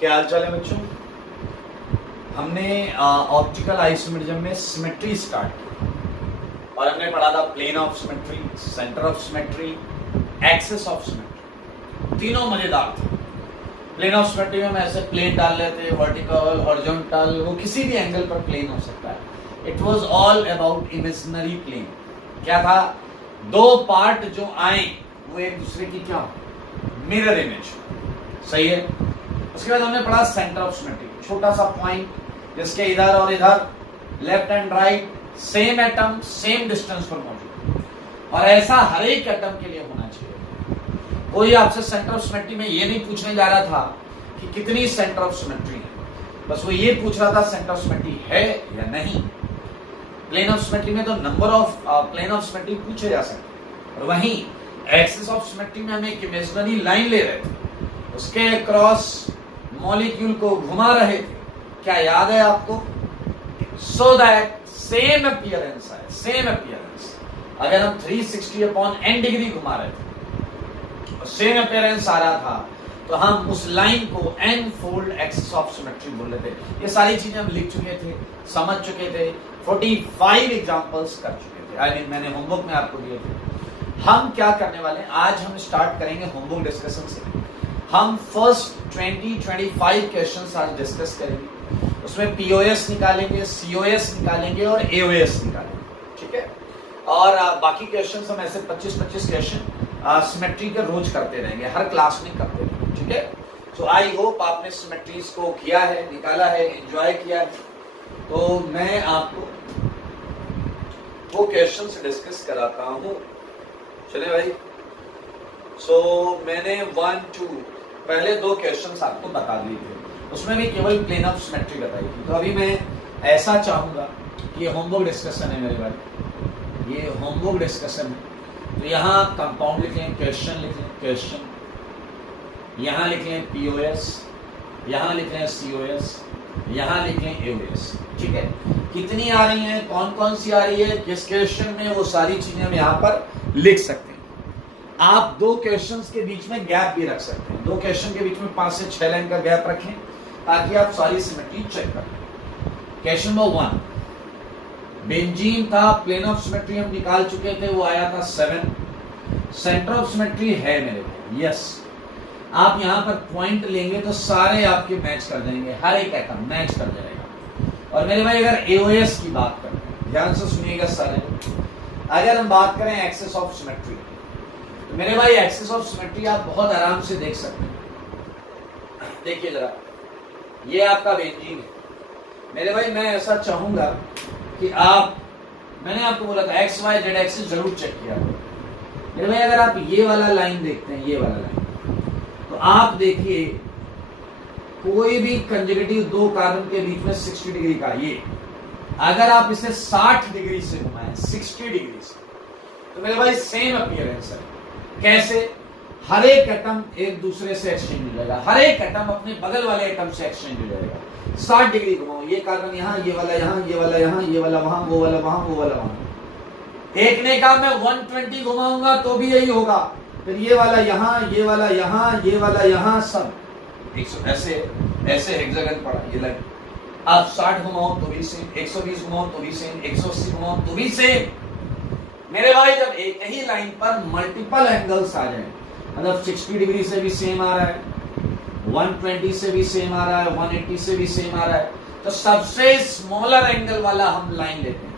क्या हाल चाल है बच्चों। हमने ऑप्टिकल आइसोमेरिज्म में सिमेट्री स्टार्ट की और हमने पढ़ा था plane of symmetry, centre of symmetry, axis of symmetry. तीनों मजेदार थे। प्लेन ऑफ सिमेट्री में हम ऐसे प्लेन डाल लेते, वर्टिकल, हॉरिजॉन्टल, वो किसी भी एंगल पर प्लेन हो सकता है। It was all about imaginary plane. क्या था? दो पार्ट जो आए वो एक दूसरे की क्या मिरर इमेज। सही है। उसके बाद हमने पढ़ा सेंटर ऑफ सिमेट्री, छोटा सा पॉइंट जिसके इधर और इधर left and right same atom same distance पर मौजूद, और ऐसा हर एक एटम के लिए होना चाहिए। कोई आपसे सेंटर ऑफ सिमेट्री में ये नहीं पूछने जा रहा था कि कितनी सेंटर ऑफ सिमेट्री है, बस वो ये पूछ रहा था सेंटर ऑफ सिमेट्री है या नहीं। प्लेन ऑफ सिमेट्री में तो number of plane of symmetry पूछे जा सकते, और वहीं एक्सिस ऑफ सिमेट्री में हम एक इमेजिनरी लाइन ले रहे थे, उसके क्रॉस मॉलिक्यूल को घुमा रहे थे। क्या याद है आपको? सो दैट सेम अपीयरेंस है, सेम अपीयरेंस। अगर हम 360/n डिग्री घुमा रहे थे और सेम अपीयरेंस आ रहा था, तो हम उस लाइन को n fold axis of symmetry बोल रहे थे। ये सारी चीजें हम लिख चुके थे, समझ चुके थे, 45 एग्जांपल्स कर चुके थे। आई मीन मैंने होमवर्क में आपको दिए थे। हम क्या करने वाले हैं, आज हम स्टार्ट करेंगे होमवर्क डिस्कशन से। हम फर्स्ट 20-25 क्वेश्चंस आज डिस्कस करेंगे। उसमें पीओएस निकालेंगे, सीओएस निकालेंगे और एओएस निकालेंगे। ठीक है। और बाकी क्वेश्चंस हम ऐसे 25-25 क्वेश्चन सिमेट्री के रोज करते रहेंगे, हर क्लास में करते रहेंगे। ठीक है। सो आई होप आपने सिमेट्रीज को किया है, निकाला है, एंजॉय किया है। तो मैं आपको वो क्वेश्चंस डिस्कस कराता हूँ। चले भाई। मैंने 1-2 पहले 2 क्वेश्चंस आपको बता दिए थे, उसमें भी केवल प्लेन ऑफ सिमेट्री बताई थी। तो अभी मैं ऐसा चाहूंगा कि ये होमवर्क डिस्कशन है मेरे भाई, ये होमवर्क डिस्कशन है। तो यहाँ कंपाउंड लिख लें, क्वेश्चन लिख लें, क्वेश्चन, यहाँ लिख लें पीओएस, यहाँ लिख लें सीओएस, यहाँ लिख लें एओएस। ठीक है। कितनी आ रही हैं, कौन कौन सी आ रही है, किस क्वेश्चन में, वो सारी चीजें हम यहाँ पर लिख सकते हैं। आप 2 क्वेश्चंस के बीच में गैप भी रख सकते हैं। 2 क्वेश्चन के बीच में 5 से 6 लाइन का गैप रखें ताकि आप सारी सिमेट्री चेक कर लें। क्वेश्चन नंबर 1, बेंजीन था, प्लेन ऑफ सिमेट्री हम निकाल चुके थे, वो आया था 7। सेंटर ऑफ सिमेट्री है मेरे को, यस। आप यहाँ पर पॉइंट लेंगे तो सारे आपके मैच कर जाएंगे, हर एक एटम मैच कर जाएगा। और मेरे भाई अगर एओएस की बात करें, ध्यान से सुनिएगा सारे, अगर हम बात करें एक्सिस ऑफ सिमेट्री, तो मेरे भाई एक्सिस ऑफ सिमेट्री आप बहुत आराम से देख सकते हैं। देखिए जरा, ये आपका बेंजीन है। मेरे भाई मैं ऐसा चाहूंगा कि मैंने आपको बोला था एक्स वाई जेड एक्सिस जरूर चेक किया। मेरे भाई अगर आप ये वाला लाइन देखते हैं, ये वाला लाइन, तो आप देखिए कोई भी कंजगेटिव 2 कार्बन के बीच में 60 डिग्री का, ये अगर आप इसे 60 डिग्री से घुमाएं, 60 डिग्री से, तो मेरे भाई सेम अपीयरेंस है। कैसे? हर एक एटम एक दूसरे से एक्सचेंज हो जाएगा, हर एक एटम अपने बगल वाले एटम से एक्सचेंज हो जाएगा। 60 डिग्री घुमाओ, ये कार्बन यहाँ, ये वाला यहाँ, ये वाला यहाँ, ये वाला वहां, वो वाला वहां, वो वाला वहां। एक ने कहा मैं 120 घुमाऊंगा तो भी यही होगा, फिर ये वाला यहाँ, ये वाला यहाँ, ये वाला यहाँ, सब 100 ऐसे हेक्सागन पड़ा ये लाइन। आप 60 घुमाओ तो भी सेम, 120 घुमाओ तो भी सेम, 180 घुमाओ तो भी सेम। मेरे भाई जब एक ही लाइन पर मल्टीपल एंगल्स आ जाए, मतलब 60 डिग्री से भी सेम आ रहा है, 120 से भी सेम आ रहा है, 180 से भी सेम आ रहा है, तो सबसे स्मॉलर एंगल वाला हम लाइन लेते हैं,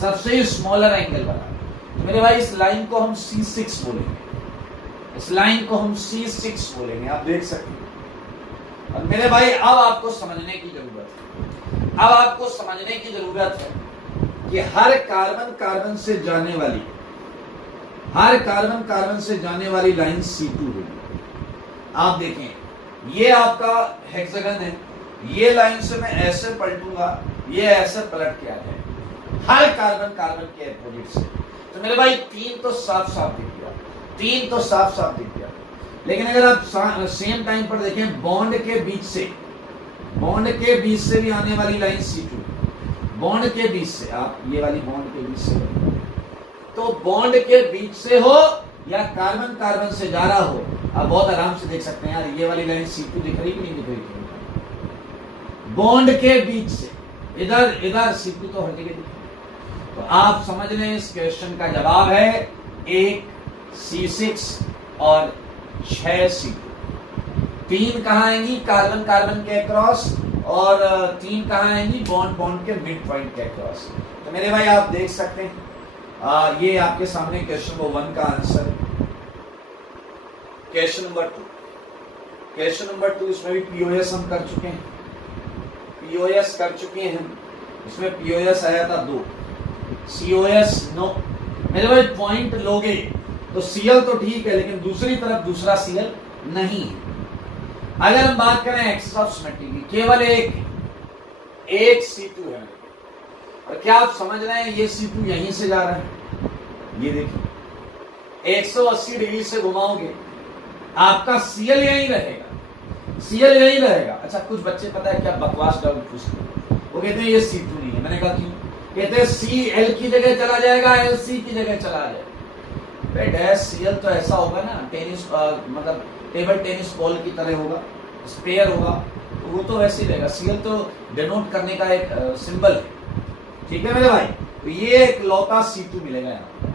सबसे स्मॉलर एंगल वाला। तो मेरे भाई इस लाइन को हम C6 बोलेंगे, इस लाइन को हम C6 बोलेंगे, आप देख सकते हैं। और मेरे भाई अब आपको समझने की जरूरत है, अब आपको समझने की जरूरत है कि हर कार्बन कार्बन से जाने वाली, हर कार्बन कार्बन से जाने वाली लाइन C2 होगी। आप देखें ये आपका हेक्सागन है, ये लाइन से मैं ऐसे पलटूंगा, ये ऐसे पलट के आ जाए हर कार्बन कार्बन के अपोजिट से। तो मेरे भाई 3 तो साफ साफ दिख गया, 3 तो साफ साफ दिख गया। लेकिन अगर आप सेम टाइम पर देखें, बॉन्ड के बीच से, बॉन्ड के बीच से भी आने वाली लाइन C2, बॉन्ड के बीच से, आप ये वाली बॉन्ड के बीच से, तो बॉन्ड के बीच से हो या कार्बन कार्बन से जा रहा हो, आप बहुत आराम से देख सकते हैं यार ये वाली लाइन C2 दिख रही कि नहीं दिख रही। बॉन्ड के बीच से इधर इधर C2 तो हर जगह। तो आप समझ लें इस क्वेश्चन का जवाब है 1 C6 और 6 C2। 3 कहाँ आएंगी कार्बन कार्बन के अक्रॉस और 3 कहाँ आएंगी बॉन्ड बॉन्ड के मिड पॉइंट के अक्रॉस। तो मेरे भाई आप देख सकते हैं ये आपके सामने क्वेश्चन नंबर 1 का आंसर है। क्वेश्चन नंबर 2, क्वेश्चन नंबर 2 इसमें भी पीओएस हम कर चुके हैं, पीओएस कर चुके हैं। इसमें पीओएस आया था 2, सीओएस नो। मेरे भाई पॉइंट लोगे तो सीएल तो ठीक है लेकिन दूसरी तरफ दूसरा सीएल नहीं है। अगर हम बात करें एक्सेस ऑफ सिमेट्री की, केवल एक C2 है और क्या आप समझ रहे हैं ये C2 यहीं से जा रहा है। ये देखिए 180 डिग्री से घुमाओगे आपका सीएल यहीं रहेगा, सीएल यहीं रहेगा। अच्छा कुछ बच्चे पता है क्या बकवास डाउट पूछते हैं, वो कहते हैं ये C2 नहीं है। मैंने कहा क्यों? कहते हैं CL की जगह चला जाएगा, LC की जगह चला जाएगा। डैश सीएल तो ऐसा होगा ना टेनिस मतलब टेबल टेनिस बॉल की तरह होगा, स्पेयर होगा, तो वो तो वैसे ही रहेगा। सीएल तो डिनोट करने का एक सिंबल है, ठीक है मेरे भाई। तो ये एक लौता C2 मिलेगा यहाँ,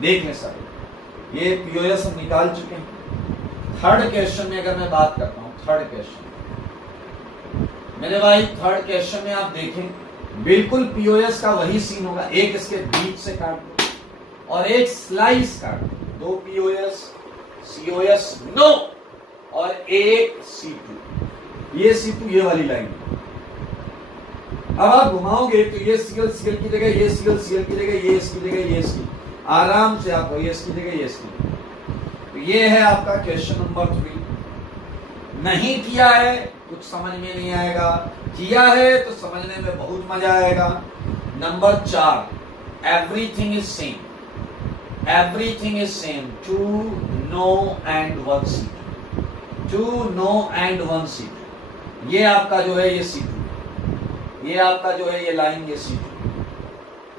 देख लें सर। ये पीओएस हम निकाल चुके हैं। थर्ड क्वेश्चन में अगर मैं बात करता हूँ, थर्ड क्वेश्चन मेरे भाई, थर्ड क्वेश्चन में आप देखें बिल्कुल पीओएस का वही सीन होगा। एक इसके बीच से काट दो और एक स्लाइस काट दो, 2 पीओएस, सीओएस नो और एक C2। ये C2 ये वाली लाइन। अब आप घुमाओगे तो ये सीएल सीएल की जगह, ये सीएल सीएल की जगह, ये इसकी जगह, ये इसकी, आराम से आपको ये इसकी जगह, ये इसकी। तो ये है आपका क्वेश्चन नंबर 3। नहीं किया है कुछ समझ में नहीं आएगा, किया है तो समझने में बहुत मजा आएगा। Number 4, everything is same, everything is same, 2 no and 1 C2, 2 no and 1 C2। ये आपका जो है ये C2, ये आपका जो है ये लाइन ये C2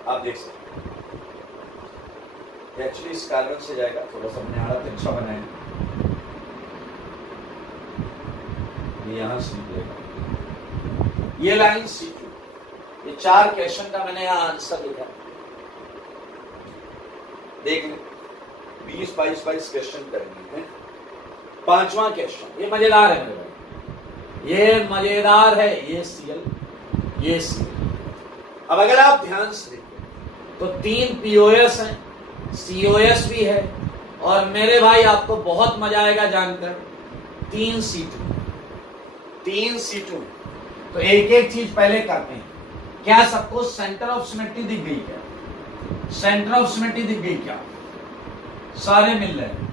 आप देख सकते हैं। एक्चुअली इस कार्बन से जाएगा, थोड़ा सा हमने आड़ा अच्छा बनाया, ये यहाँ से निकलेगा, ये लाइन C2। ये 4 क्वेश्चन का मैंने यहाँ आंसर लिखा, देख लें 20 22 क्वेश्चन करेंगे हैं। 5वां क्वेश्चन ये मजेदार है मेरे भाई, ये मजेदार है। ये सीएल, ये सीएल। अब अगर आप ध्यान से देखें तो 3 पीओएस हैं, सीओएस भी है और मेरे भाई आपको बहुत मजा आएगा जानकर 3 C2, 3 C2। तो एक एक चीज पहले करते हैं। क्या सबको सेंटर ऑफ सिमेट्री दिख गई क्या? सेंटर ऑफ सिमेट्री दिख गई क्या? सारे मिल रहे हैं।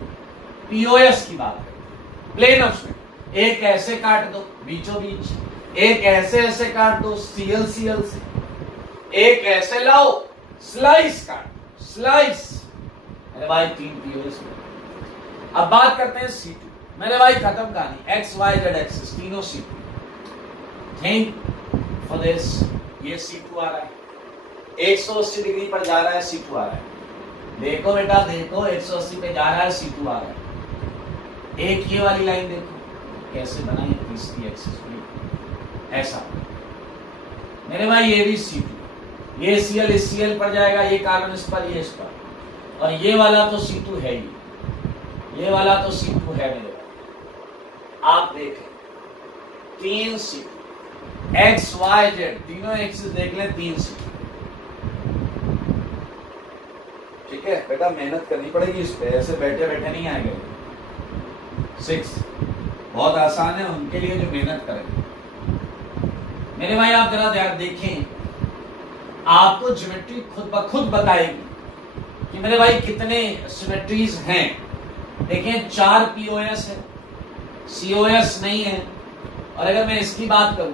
पीओएस की बात है, प्लेन ऑफ सिमेट्री। एक ऐसे काट दो बीचों बीच, एक ऐसे ऐसे काट दो सीएल सीएल से, एक ऐसे लाओ स्लाइस काट स्लाइस। मेरे भाई 3 पीओएस। अब बात करते हैं C2। मेरे भाई खत्म कहानी, एक्स वाई जेड एक्सिस तीनों C2। थिंक फॉर दिस, ये C2 आ रहा है, 180 डिग्री पर जा रहा है, C2 आ रहा है। देखो बेटा देखो 180 पे जा रहा है, C2 आ रहा है। एक ये वाली लाइन देखो कैसे बनाई तीसरी एक्सिस में, ऐसा। मेरे भाई ये भी C2, ये सीएल इस सीएल पर जाएगा, ये कार्बन इस पर, ये इस पर, और ये वाला तो C2 है ही, ये वाला तो C2 है मेरे भाई। आप देखें 3 C2, एक्स वाई जेड तीनों एक्सिस देख लें, 3 C2। ठीक है बेटा, मेहनत करनी पड़ेगी इस पे, ऐसे बैठे बैठे नहीं आएंगे। 6 बहुत आसान है उनके लिए जो मेहनत करेंगे। मेरे भाई आप जरा ध्यान देखें, आपको ज्योमेट्री खुद ब खुद बताएगी कि मेरे भाई कितने सिमेट्रीज हैं। देखें 4 पीओएस है, सीओएस नहीं है, और अगर मैं इसकी बात करूं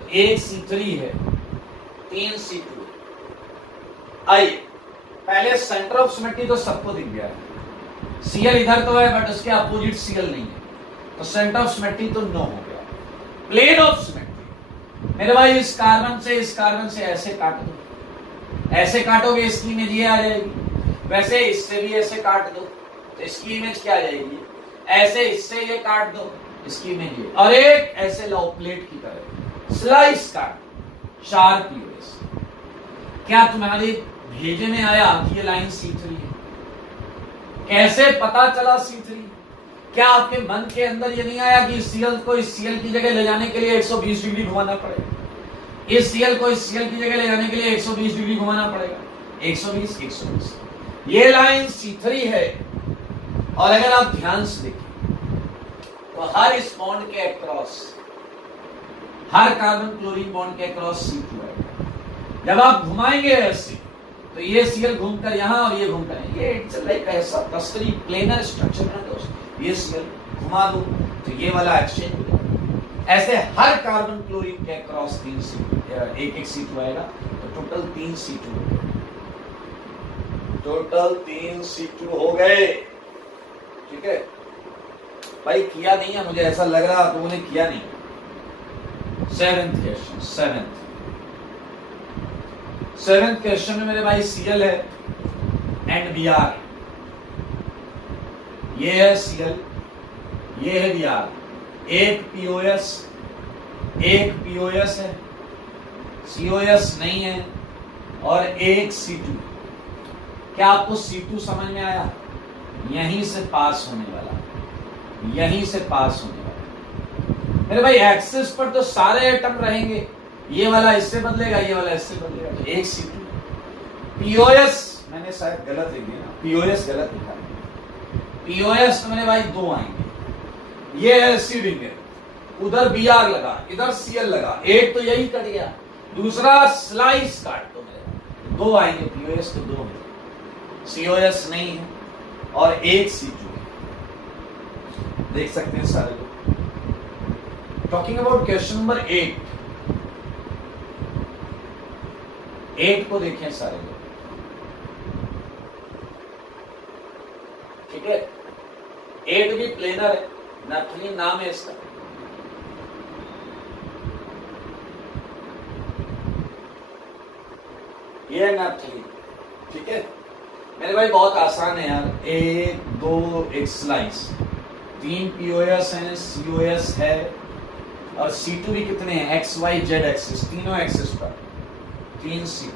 तो 1 C3 है, 3 C2। आइए पहले सेंटर ऑफ सिमेट्री तो सबको दिख गया है, सीएल इधर तो है बट उसके अपोजिट सीएल नहीं है, तो सेंटर ऑफ सिमेट्री तो नो हो गया। प्लेन ऑफ सिमेट्री मेरे भाई इस कार्बन से ऐसे काट दो, ऐसे काटोगे इसकी इमेज ये आ जाएगी, वैसे इससे भी ऐसे काट दो तो इसकी इमेज क्या आ जाएगी, ऐसे इससे ये काट दो इसकी इमेज ये, और एक ऐसे लो प्लेट की तरह स्लाइस काट 4 पीओएस। क्या तुम्हारे भेजे में आया कि ये लाइन C3 है? कैसे पता चला C3? क्या आपके मन के अंदर ये नहीं आया कि Cl को इस Cl की जगह ले जाने के लिए 120 डिग्री घुमाना पड़ेगा, इस Cl को इस Cl की जगह ले जाने के लिए 120 डिग्री घुमाना पड़ेगा, 120 120। ये लाइन C3 है। और अगर आप ध्यान से देखिए तो हर इस बॉन्ड के अक्रॉस, हर कार्बन क्लोरीन बॉन्ड के अक्रॉस C2 है। जब आप घुमाएंगे ऐसे तो ये Cl घूमकर यहां और ये घूमकर, ये इट्स लाइक ऐसा तस्तरी प्लेनर स्ट्रक्चर है दोस्त। ये Cl घुमा दो तो ये वाला एक्सचेंज हो जाएगा। ऐसे हर कार्बन क्लोरीन के अक्रॉस 3 C2, एक C2 आएगा, तो टोटल 3 C2 हो गए। टोटल 3 C2 हो गए। ठीक है भाई, किया नहीं है मुझे ऐसा लग रहा, तो उन्हें किया नहीं। 7th क्वेश्चन, 7th क्वेश्चन में मेरे भाई Cl है एंड Br। ये है Cl, ये है Br। एक POS है, COS नहीं है, और एक C2। क्या आपको C2 समझ में आया? यहीं से पास होने वाला, यहीं से पास होने वाला। मेरे भाई एक्सिस पर तो सारे एटम रहेंगे, ये वाला इससे बदलेगा, ये वाला इससे बदलेगा, तो एक C2। POS मैंने शायद गलत लिख दिया, POS गलत लिखा है। POS तो मेरे भाई 2 आएंगे, ये है सीडिंग है, उधर Br लगा, इधर Cl लगा, एक तो यही कट गया, दूसरा स्लाइस काट दो मेरे, 2 आएंगे। POS तो 2 है, COS नहीं है, और एक C2 है। देख सकते हैं सारे लोग। टॉकिंग अबाउट क्वेश्चन नंबर 8 को देखें सारे लोग। ठीक है, 8 भी प्लेनर है, नैप्थलीन नाम है इसका। ये है नैप्थलीन। ठीक है मेरे भाई, बहुत आसान है यार। 1 2 एक स्लाइस, 3 POS हैं, COS है, और C2 भी कितने हैं? X Y Z एक्सिस, तीनों एक्सिस पर 3 C2,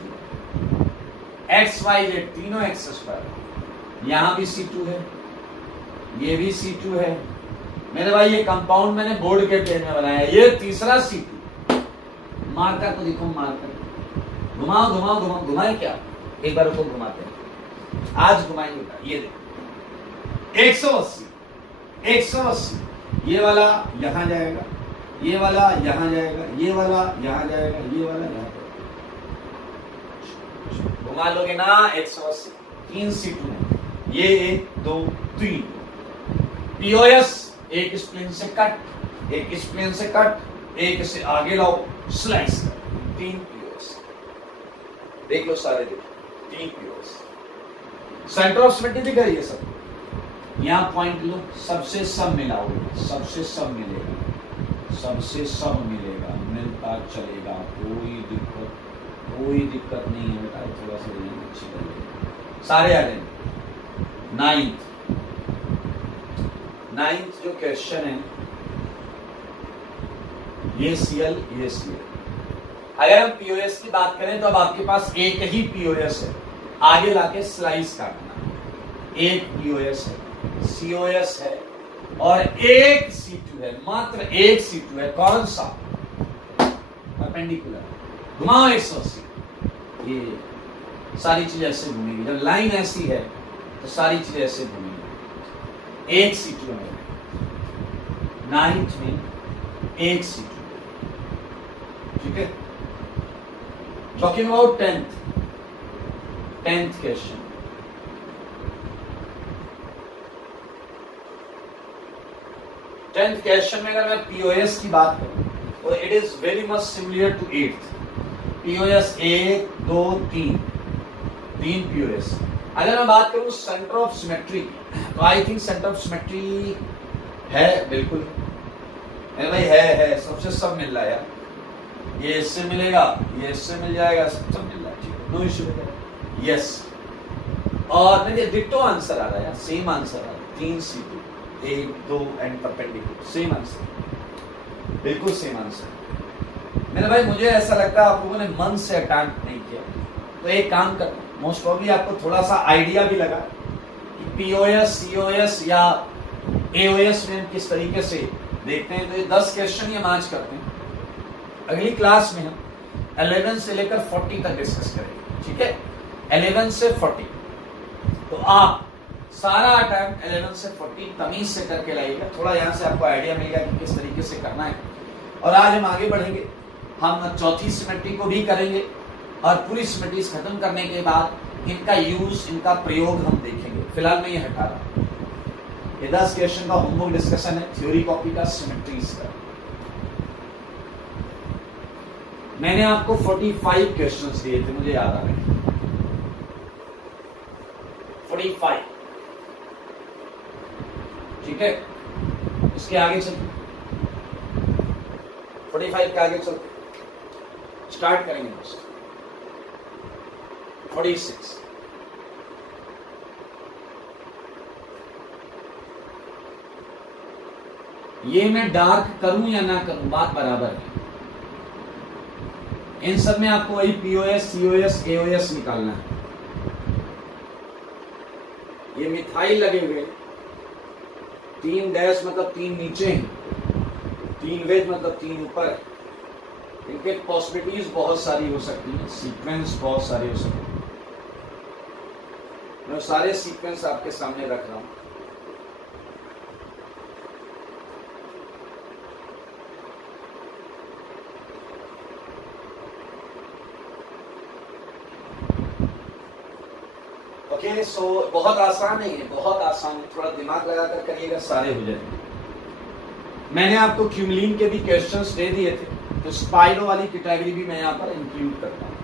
X Y Z तीनों एक्सिस पर। यहां भी C2 है, ये भी C2 है। मेरे भाई ये कंपाउंड मैंने बोर्ड के पेज में बनाया, ये तीसरा C2। मार्कर को देखो, मार्कर घुमाओ, घुमाए क्या? एक बार उसको घुमाते हैं, आज घुमाएंगे। ये देखो 180, ये वाला यहां जाएगा, ये वाला यहां जाएगा, ये वाला यहां जाएगा, ये वाला यहां जाएगा। घुमा लोगे ना 180, 3 C2 है, ये 1 2 3। POS एक इस प्लेन से कट, एक इस प्लेन से कट, एक इसे आगे लाओ, स्लाइस कर, 3 POS। देख लो सारे, देखो 3 POS। सेंटर ऑफ सिमेट्री दिख रही है सब। यहां पॉइंट लो, सबसे सब मिलाओगे, सबसे सब मिलेगा, सबसे सब मिलेगा, मिलता चलेगा, कोई दिक्कत नहीं है बेटा। थोड़ा सा अच्छी लगेगी, सारे आ जाएंगे। 9th जो क्वेश्चन है, ये Cl, ये Cl। अगर हम POS की बात करें तो अब आपके पास एक ही POS है, आगे लाके स्लाइस काटना। एक POS है, COS है, और एक C2 है, मात्र एक C2 है। कौन सा? परपेंडिकुलर। घुमाओ 180, ये सारी चीजें ऐसे घूमेंगी। जब लाइन ऐसी है तो सारी चीजें ऐसे घूमेंगी। एक C2 है 9th में, एक C2। ठीक है, talking about 10th question. Tenth question में अगर मैं POS की बात करूं तो it is very much similar to 8th। POS 1 2 3 POS। अगर मैं बात करूं सेंटर ऑफ सिमेट्री तो I think centre of symmetry है, बिल्कुल है भाई, है सबसे सब मिल रहा है यार। ये इससे मिलेगा, ये इससे मिल जाएगा, सब मिल रहा है, ठीक है, no issue with that. Yes, और देखिए डिट्टो आंसर आ रहा है यार, सेम आंसर आ रहा है। 3 C2 1 2 and perpendicular, same answer, बिल्कुल सेम आंसर। मेरे भाई मुझे ऐसा लगता है आप लोगों ने मन से अटेम्प्ट नहीं किया, तो एक काम कर, मोस्ट प्रॉब्ली आपको थोड़ा सा आइडिया भी लगा कि पीओएस, सीओएस या एओएस में किस तरीके से देखते हैं। तो ये 10 क्वेश्चन ये मैच करते हैं। अगली क्लास में हम 11 से लेकर 40 तक डिस्कस करेंगे, ठीक है, 11 से 40। तो आप सारा अटेम्प्ट 11 से 40 तमीज से करके लाइएगा, थोड़ा यहाँ से आपको आइडिया मिलेगा कि किस तरीके से करना है। और आज हम आगे बढ़ेंगे, हम चौथी सिमेट्री को भी करेंगे और पूरी सिमेट्रीज खत्म करने के बाद इनका यूज, इनका प्रयोग हम देखेंगे। फिलहाल मैं ये हटा रहा हूं। ये 10 क्वेश्चन का होमवर्क डिस्कशन है, थ्योरी कॉपी का, सिमेट्रीज का। मैंने आपको 45 क्वेश्चंस दिए थे, मुझे याद आ रहे 45, ठीक है। इसके आगे चलते, 45 के आगे चलते, स्टार्ट करेंगे दोस्तों 46। ये मैं डार्क करूं या ना करूं, बात बराबर है। इन सब में आपको वही पीओएस, सीओएस, एओएस निकालना है। ये मिथाइल लगे हुए, 3 डैश मतलब 3 नीचे हैं, 3 वेज मतलब 3 ऊपर है। इनके पॉसिबिलिटीज बहुत सारी हो सकती हैं, सीक्वेंस बहुत सारे हो सकते हैं। मैं सारे सीक्वेंस आपके सामने रख रहा हूं। ओके, सो बहुत आसान है ये, बहुत आसान है, थोड़ा दिमाग लगाकर करिएगा, सारे हो जाएंगे। मैंने आपको क्यूमलीन के भी क्वेश्चंस दे दिए थे, तो स्पाइरो वाली कैटेगरी भी मैं यहाँ पर इंक्लूड करता हूँ।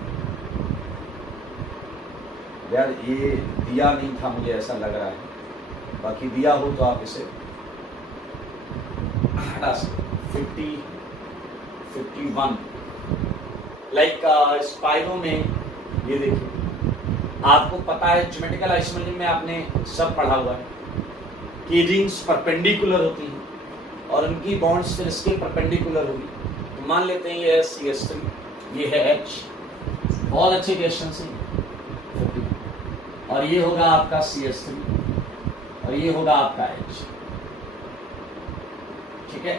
यार ये दिया नहीं था, मुझे ऐसा लग रहा है, बाकी दिया हो तो आप इसे हटा सकते। 50, 51 लाइक स्पाइरो में ये देखिए, आपको पता है ज्योमेट्रिकल आइसोमेरिज्म में आपने सब पढ़ा हुआ है कि रिंग्स परपेंडिकुलर होती हैं और उनकी बॉन्ड्स फिर इसके परपेंडिकुलर होगी। तो मान लेते हैं ये है CS3, ये है H, बहुत अच्छे क्वेश्चन से, और ये होगा आपका CS3 और ये होगा आपका H, ठीक है।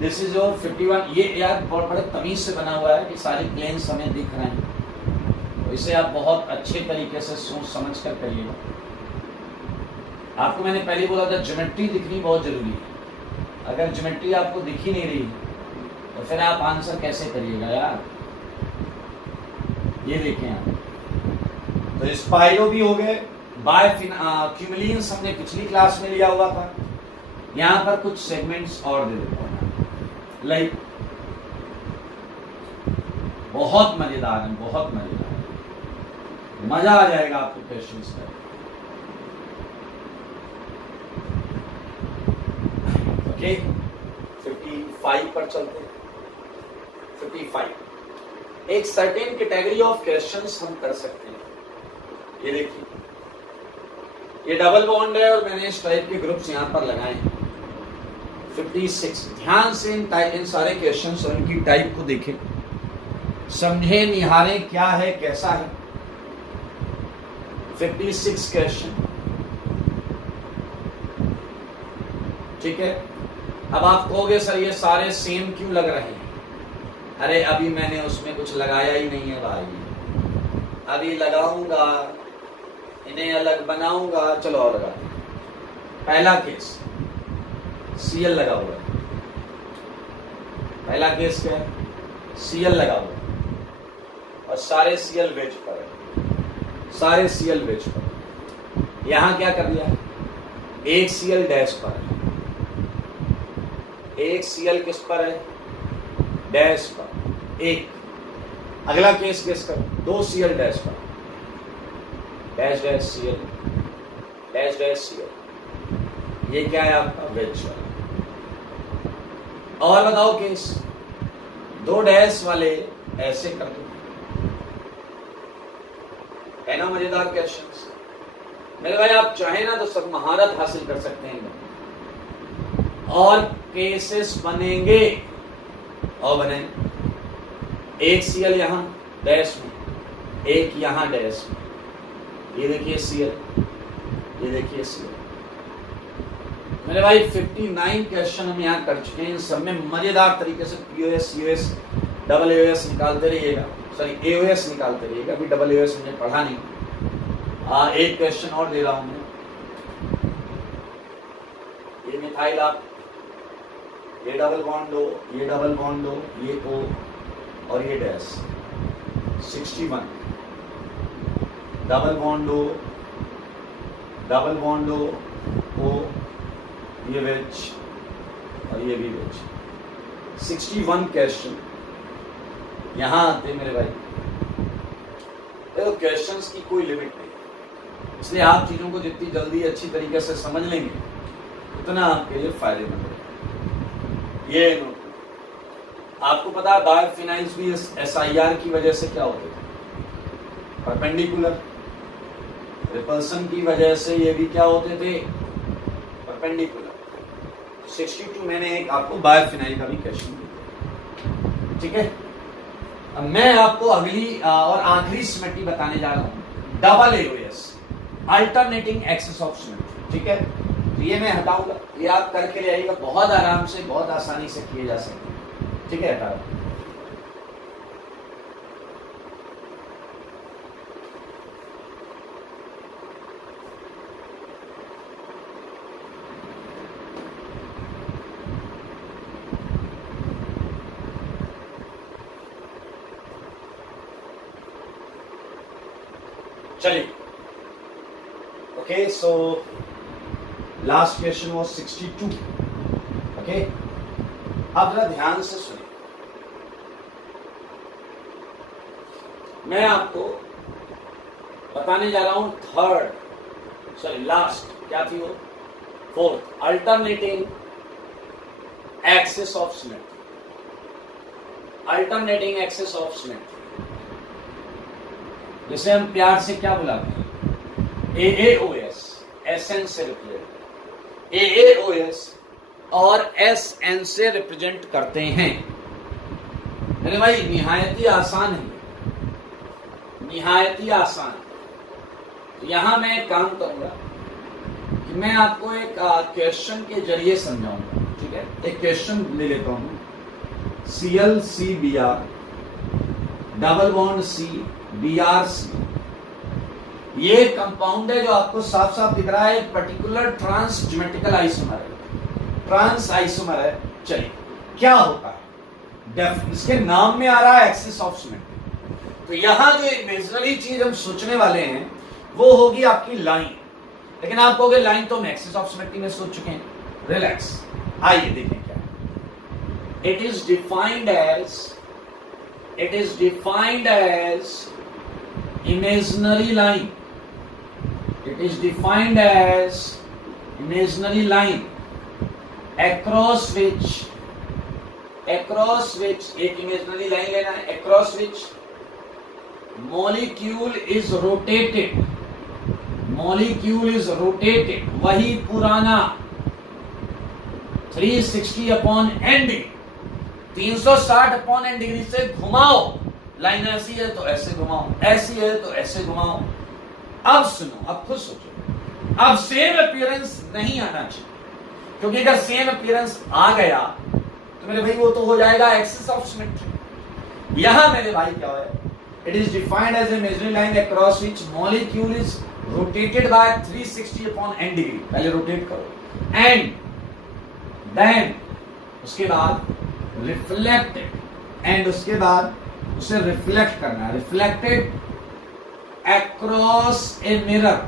This is your 51। ये यार बहुत बड़े तमीज से बना हुआ है कि सारे प्लेन्स हमें दिख रहे हैं, इसे आप बहुत अच्छे तरीके से सोच समझ कर करिएगा। आपको मैंने पहले बोला था ज्योमेट्री दिखनी बहुत जरूरी है। अगर ज्योमेट्री आपको दिख ही नहीं रही तो फिर आप आंसर कैसे करिएगा यार। ये देखें आप, तो स्पाइरो भी हो गए, क्यूमुलिन्स हमने पिछली क्लास में लिया हुआ था। यहां पर कुछ सेगमेंट्स और दे देता हूं, लाइक बहुत मजेदार है, बहुत मजेदार, मजा आ जाएगा आपको क्वेश्चंस का। ओके, 55 पर चलते हैं। 55 एक सर्टेन कैटेगरी ऑफ क्वेश्चंस हम कर सकते हैं। ये देखिए, ये डबल बॉन्ड है और मैंने इस टाइप के ग्रुप्स यहां पर लगाए हैं। 56, ध्यान से इन सारे क्वेश्चंस और इनकी टाइप को देखें, समझे, निहारें क्या है कैसा है। 56 क्वेश्चन, ठीक है। अब आप कहोगे सर ये सारे सेम क्यों लग रहे हैं? अरे अभी मैंने उसमें कुछ लगाया ही नहीं है भाई, अभी लगाऊंगा, इन्हें अलग बनाऊंगा। चलो और लगा। पहला केस CL लगा हुआ है, पहला केस क्या है? CL लगा हुआ है और सारे CL वेज पर है, सारे CL वेज पर। यहां क्या कर दिया? एक CL डैश पर है, एक CL किस पर है? डैश पर। एक अगला केस किस का? 2 CL डैश पर, dash dash CL, dash dash CL। ये क्या है आपका? वेज वाला। और बताओ केस 2 डैश वाले ऐसे कर दो, है ना मजेदार क्वेश्चंस। मेरे भाई आप चाहे ना तो सब महारत हासिल कर सकते हैं और केसेस बनेंगे और बनेंगे। एक Cl यहाँ डैश में, एक यहाँ डैश में, ये देखिए Cl, ये देखिए Cl। मेरे भाई 59 क्वेश्चन हम यहाँ कर चुके हैं। सब में मजेदार तरीके से पीओएस, यूएस, डबल एओएस निकालते रहिएगा, सॉरी एओएस निकालते रहिएगा। अभी डबल एओएस मुझे पढ़ा नहीं। एक क्वेश्चन और दे रहा हूं मैं। ये मिथाइल आप, ये डबल बॉन्ड O, ये डबल बॉन्ड O, ये O और ये dash 61, double bond O, double bond O, ये वेज और ये भी वेज। 61 क्वेश्चन यहां आते मेरे भाई। देखो क्वेश्चंस की कोई लिमिट नहीं, इसलिए आप चीजों को जितनी जल्दी अच्छी तरीके से समझ लेंगे उतना आपके लिए फायदेमंद है। ये नोट, आपको पता है बायोफिनाइल्स भी SIR की वजह से क्या होते थे, परपेंडिकुलर। रिपल्सन की वजह से ये भी क्या होते थे, परपेंडिकुलर। 62 मैंने एक आपको बायोफिनाइल का भी क्वेश्चन दिया, ठीक है। अब मैं आपको अगली और आखिरी सिमेट्री बताने जा रहा हूं, double AOS, alternating axis of symmetry, ठीक है। तो ये मैं हटाऊंगा, ये आप करके ले आइएगा, बहुत आराम से, बहुत आसानी से किए जा सकते, ठीक है। हटा चलिए, okay. So last question was 62, okay. अब जरा ध्यान से सुनिए, मैं आपको बताने जा रहा हूं थर्ड, सॉरी लास्ट, क्या थी वो, fourth, alternating axis of symmetry, alternating axis of symmetry, जिसे हम प्यार से क्या बुलाते हैं, AAOS, SN से रिप्रेजेंट, AAOS और SN से रिप्रेजेंट करते हैं। मेरे भाई निहायती आसान है, निहायती आसान। तो यहां मैं एक काम करूंगा कि मैं आपको एक क्वेश्चन के जरिए समझाऊंगा, ठीक है। एक क्वेश्चन ले लेता हूं, ClCbr, double bond C, BrC, ये कंपाउंड है जो आपको साफ साफ दिख रहा है, एक पर्टिकुलर ट्रांस ज्योमेट्रिकल आइसोमर है, ट्रांस आइसोमर है। चलिए, क्या होता है, इसके नाम में आ रहा है एक्सिस ऑफ सिमेट्री। तो यहां जो इमेजिनरी चीज हम सोचने वाले हैं वो होगी आपकी लाइन, लेकिन आप कहोगे लाइन तो हम एक्सिस ऑफ सिमेट्री में सोच चुके हैं। रिलैक्स, आइए देखें क्या है। It is defined as imaginary line. It is defined as imaginary line across which एक imaginary line लेना है, across which molecule is rotated, वही पुराना 360 upon n degree, 360 upon n degree से घुमाओ। लाइन ऐसी है तो ऐसे घुमाओ, ऐसी है तो ऐसे घुमाओ। अब सुनो, अब खुद सोचो, अब सेम अपीयरेंस नहीं आना चाहिए, क्योंकि अगर सेम अपीयरेंस आ गया तो मेरे भाई वो तो हो जाएगा एक्सिस ऑफ सिमेट्री। यहां मेरे भाई क्या है, it is defined as a imaginary line across which molecule is rotated by 360 upon n degree. पहले रोटेट करो, एंड देन उसके बाद रिफ्लेक्टेड, एंड उसके बाद उसे रिफ्लेक्ट करना है, reflected across a mirror,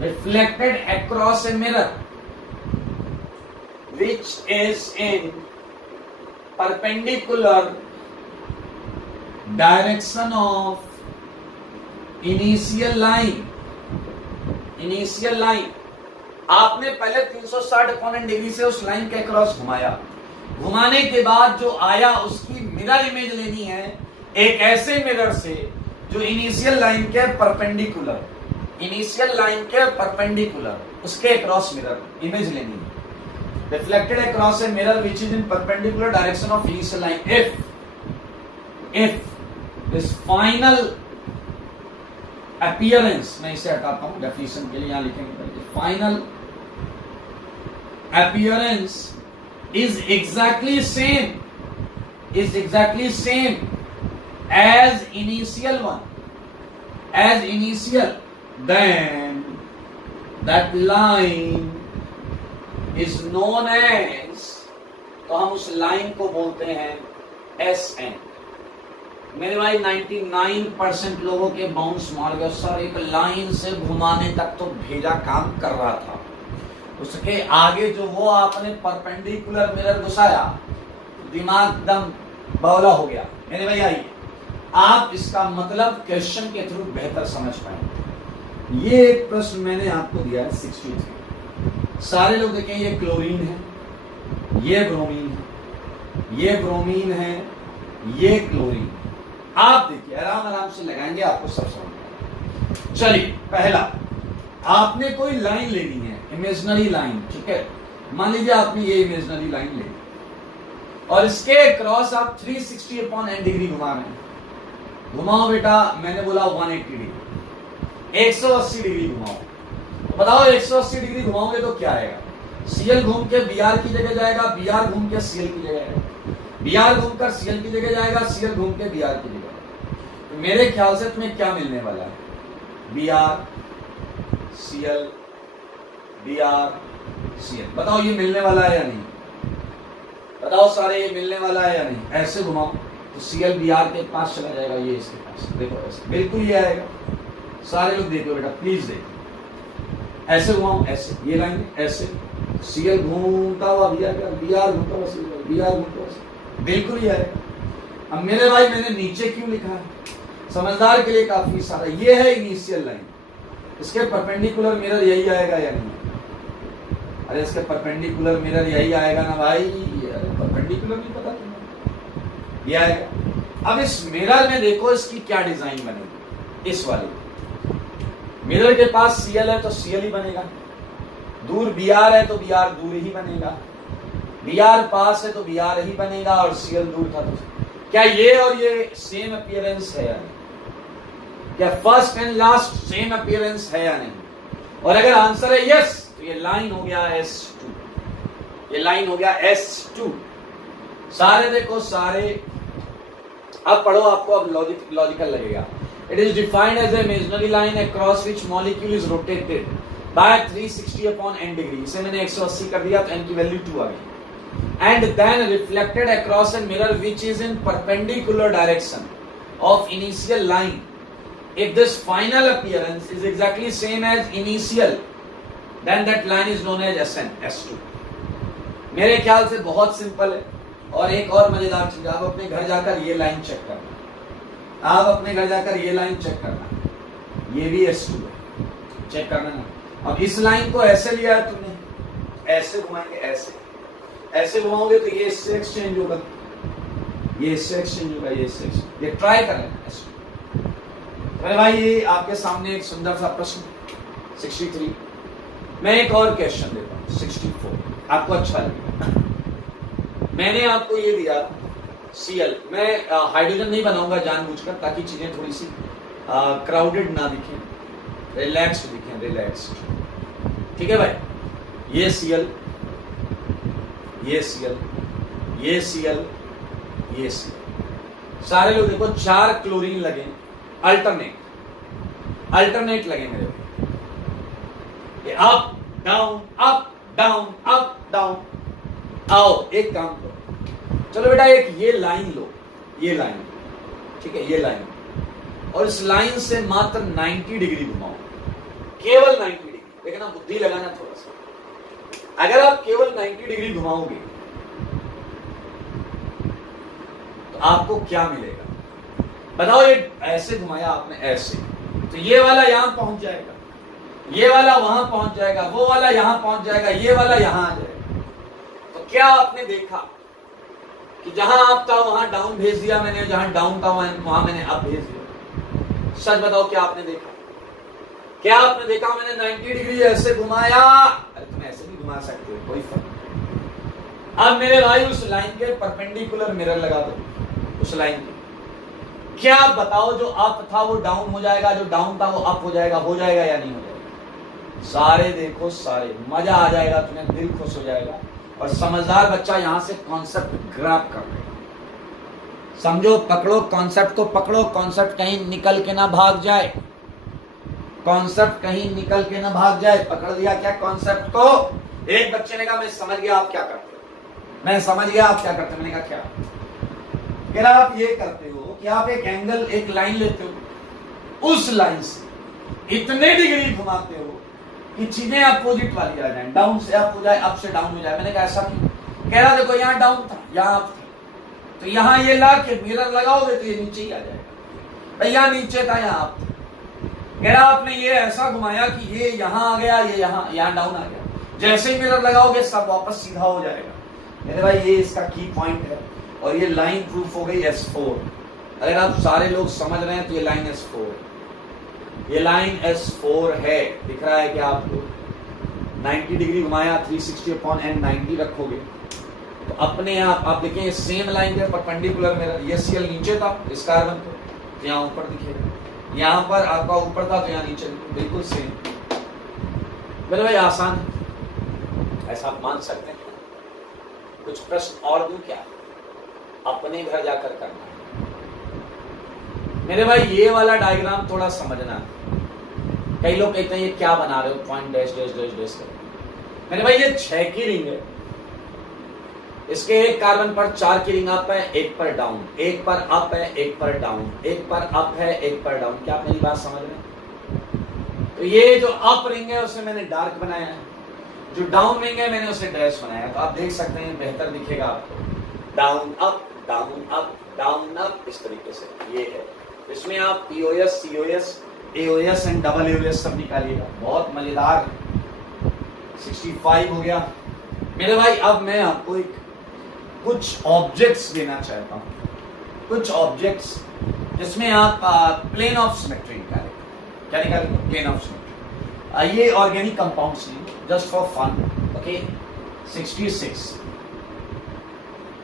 reflected across a mirror which is in perpendicular direction of initial line। आपने पहले 360 अपॉन डिग्री से उस लाइन के क्रॉस घुमाया, घुमाने के बाद जो आया उसकी मिरर इमेज लेनी है, एक ऐसे मिरर से जो इनिशियल लाइन के परपेंडिकुलर, उसके क्रॉस मिरर इमेज लेनी है। Reflected across a mirror which is in perpendicular direction of initial line. If if इस फाइनल अपीयरेंस, मैं इसे हटाता हूं डेफिनेशन के लिए, यहां लिखेंगे final appearance is exactly same as initial one, then that line is known as, तो हम उस लाइन को बोलते हैं SN। मेरे भाई 99% लोगों के बाउंस मार गया सर, एक लाइन से घुमाने तक तो भेजा काम कर रहा था, उसके आगे जो वो आपने परपेंडिकुलर मिरर घुसाया, दिमाग दम बौला हो गया। मेरे भाई आइए, आप इसका मतलब क्वेश्चन के थ्रू बेहतर समझ पाएंगे। ये एक प्रश्न मैंने आपको दिया है 63। सारे लोग देखें, ये क्लोरीन है, ये ब्रोमीन है, ये ब्रोमीन है, ये क्लोरीन। आप देखिए आराम से लगाएंगे, आपको सब समझ आएगा। चलिए, पहला आपने कोई लाइन लेनी है, इमेजिनरी लाइन, ठीक है। मान लीजिए आपने ये इमेजिनरी लाइन ले और इसके क्रॉस आप 360/n डिग्री घुमा रहे हैं। घुमाओ बेटा, मैंने बोला 180 डिग्री, 180 डिग्री घुमाओ। तो बताओ 180 डिग्री घुमाओगे तो क्या आएगा? Cl घूम के Br की जगह जाएगा, Br घूम के Cl की जगह जाएगा, Br घूम कर Cl की जगह जाएगा, Cl घूम के Br की जगह। तो मेरे ख्याल से तुम्हें क्या मिलने वाला है? Br Cl Br Cl। बताओ ये मिलने वाला है या नहीं? बताओ सारे, ये मिलने वाला है या नहीं? ऐसे घुमाओ तो Cl Br के पास चला जाएगा, ये इसके पास। देखो ऐसे बिल्कुल ये आएगा। सारे लोग देखो बेटा, प्लीज देखो, ऐसे घुमाओ, ऐसे ये लाइन ऐसे, Cl घूमता हुआ Br घूमता हुआ Cl, Br घूमता हुआ, बिल्कुल ये आएगा। अब मेरे भाई मैंने नीचे क्यों लिखा है? समझदार के लिए काफी सारा। ये है इनिशियल लाइन, इसके परपेंडिकुलर मिरर यही आएगा या नहीं? अरे इसके परपेंडिकुलर मिरर यही आएगा ना भाई, परपेंडिकुलर नहीं पता तुम्हें, ये आएगा। अब इस मिरर में देखो इसकी क्या डिजाइन बनेगी। इस वाली मिरर के पास Cl है तो Cl ही बनेगा, दूर Br है तो Br दूर ही बनेगा, Br पास है तो Br ही बनेगा, और Cl दूर था तो क्या ये और ये सेम अपीयरेंस है या नहीं? क्या first and last sem appearance है या नहीं? और अगर आंसर है यस, तो ये लाइन हो गया S2, ये लाइन हो गया S2। सारे देखो सारे, अब पढ़ो, आपको अब लॉजिकल लगेगा। It is defined as a imaginary line across which molecule is rotated by 360/n degree. इसे मैंने 180 कर दिया तो n की वैल्यू 2 आ गई। And then reflected across a mirror which is in perpendicular direction of initial line. If this final appearance is exactly same as initial, then that line is known as SN, S2। मेरे ख्याल से बहुत simple है। और एक और मजेदार चीज, आप अपने घर जाकर ये लाइन चेक करना, आप अपने घर जाकर ये लाइन चेक करना, ये भी S2 है, चेक करना ना। अब इस लाइन को ऐसे लिया है तुमने, ऐसे घुमाएंगे, ऐसे घुमाओगे तो ये इससे एक्सचेंज होगा, ये इससे एक्सचेंज होगा, ये इससे एक्सचेंज। ये ट्राई कर लेना S2। अरे भाई ये आपके सामने एक सुंदर सा प्रश्न 63। मैं एक और क्वेश्चन देता हूँ 64, आपको अच्छा लगेगा। मैंने आपको ये दिया Cl, मैं हाइड्रोजन नहीं बनाऊंगा जानबूझकर ताकि चीजें थोड़ी सी क्राउडेड ना दिखें, रिलैक्स्ड दिखें, रिलैक्स्ड। ठीक है भाई, ये Cl, ये Cl, ये Cl, ये Cl। सारे लोग देखो 4 क्लोरीन लगे, अल्टरनेट लगे मेरे को, ये up down up down up down. आओ एक काम करो, चलो बेटा एक ये लाइन लो, ये लाइन, ठीक है, ये लाइन, और इस लाइन से मात्र 90 डिग्री घुमाओ, केवल 90 डिग्री। लेकिन आप बुद्धि लगाना थोड़ा सा, अगर आप केवल 90 डिग्री घुमाओगे तो आपको क्या मिलेगा बताओ? ये ऐसे घुमाया आपने, ऐसे, तो ये वाला यहां पहुंच जाएगा, ये वाला वहां पहुंच जाएगा, वो वाला यहां पहुंच जाएगा, ये वाला यहां आ जाएगा। तो क्या आपने देखा कि जहां अप था वहां डाउन भेज दिया मैंने, जहां डाउन था वहां मैंने अप भेज दिया। सच बताओ क्या आपने देखा? क्या आपने देखा? मैंने 90 डिग्री ऐसे घुमाया, अरे तुम ऐसे भी घुमा सकते हो, कोई फर्क नहीं। अब मेरे भाई उस लाइन के परपेंडिकुलर मिरर लगा दो, उस लाइन के क्या बताओ, जो अप था वो डाउन हो जाएगा, जो डाउन था वो अप हो जाएगा या नहीं हो जाएगा? सारे देखो सारे, मजा आ जाएगा तुम्हें, दिल खुश हो जाएगा। और समझदार बच्चा यहां से कॉन्सेप्ट ग्रैब कर लेगा। समझो, पकड़ो कॉन्सेप्ट को, पकड़ो कॉन्सेप्ट कहीं निकल के ना भाग जाए, कॉन्सेप्ट कहीं निकल के ना भाग जाए। पकड़ लिया क्या कॉन्सेप्ट को? एक बच्चे ने कहा मैं समझ गया आप क्या करते हो, मैं समझ गया आप क्या करते हो। मैंने कहा क्या? कह रहा आप ये करते हो कि आप एक एंगल, एक लाइन लेते हो, उस लाइन से इतने डिग्री घुमाते हो कि चीजें अपोजिट वाली आ जाए, डाउन से अप हो जाए, अप से डाउन हो जाए। मैंने कहा ऐसा क्यों? कह रहा देखो यहाँ डाउन था, यहाँ अप था, तो यहाँ ये ला के मिरर लगाओगे तो ये नीचे ही आ जाएगा। यहाँ नीचे था, यहाँ अप था। कह रहा आपने ये ऐसा घुमाया कि ये यहाँ आ गया, ये यहाँ डाउन आ गया। जैसे ही मिरर लगाओगे सब वापस सीधा हो जाएगा। मेरे भाई ये इसका की पॉइंट है। और ये लाइन प्रूफ हो गई S4। अगर आप सारे लोग समझ रहे हैं तो ये लाइन S4 है, ये लाइन S4 है। दिख रहा है क्या आपको? 90 डिग्री घुमाया, 360/n90 रखोगे तो अपने आप देखें सेम लाइन के परपेंडिकुलर मिरर। ये CL नीचे था इस कार्बन को, यहाँ ऊपर दिखेगा, यहाँ पर आपका ऊपर था तो यहाँ नीचे, बिल्कुल सेम। मेरे भाई आसान, ऐसा आप मान सकते हैं। कुछ प्रश्न और दूं क्या? अपने घर जाकर करना। मेरे भाई ये वाला डायग्राम थोड़ा समझना। कई लोग कहते हैं ये क्या बना रहे हो, point dash dash dash dash कर। मेरे भाई ये 6 की रिंग है, इसके एक कार्बन पर 4 की रिंग अप है, एक पर डाउन, एक पर अप है, एक पर डाउन, एक पर अप है, एक पर डाउन। क्या आप मेरी बात समझ रहे हैं? तो ये जो अप रिंग है उसे मैंने डार्क बनाया है, जो डाउन रिंग है मैंने उसे डैश बनाया। तो आप देख सकते हैं बेहतर दिखेगा आपको, down up down up down up, इस तरीके से ये है। इसमें आप POS, COS, AOS and AOS सब निकालिएगा, बहुत मजेदार। 65 हो गया। मेरे भाई अब मैं आपको कुछ ऑब्जेक्ट्स देना चाहता हूं, कुछ ऑब्जेक्ट्स जिसमें आप प्लेन ऑफ सिमेट्री निकालें। क्या निकालेंगे? Plane of symmetry. ये ऑर्गेनिक कंपाउंड्स नहीं, just for fun. Okay 66।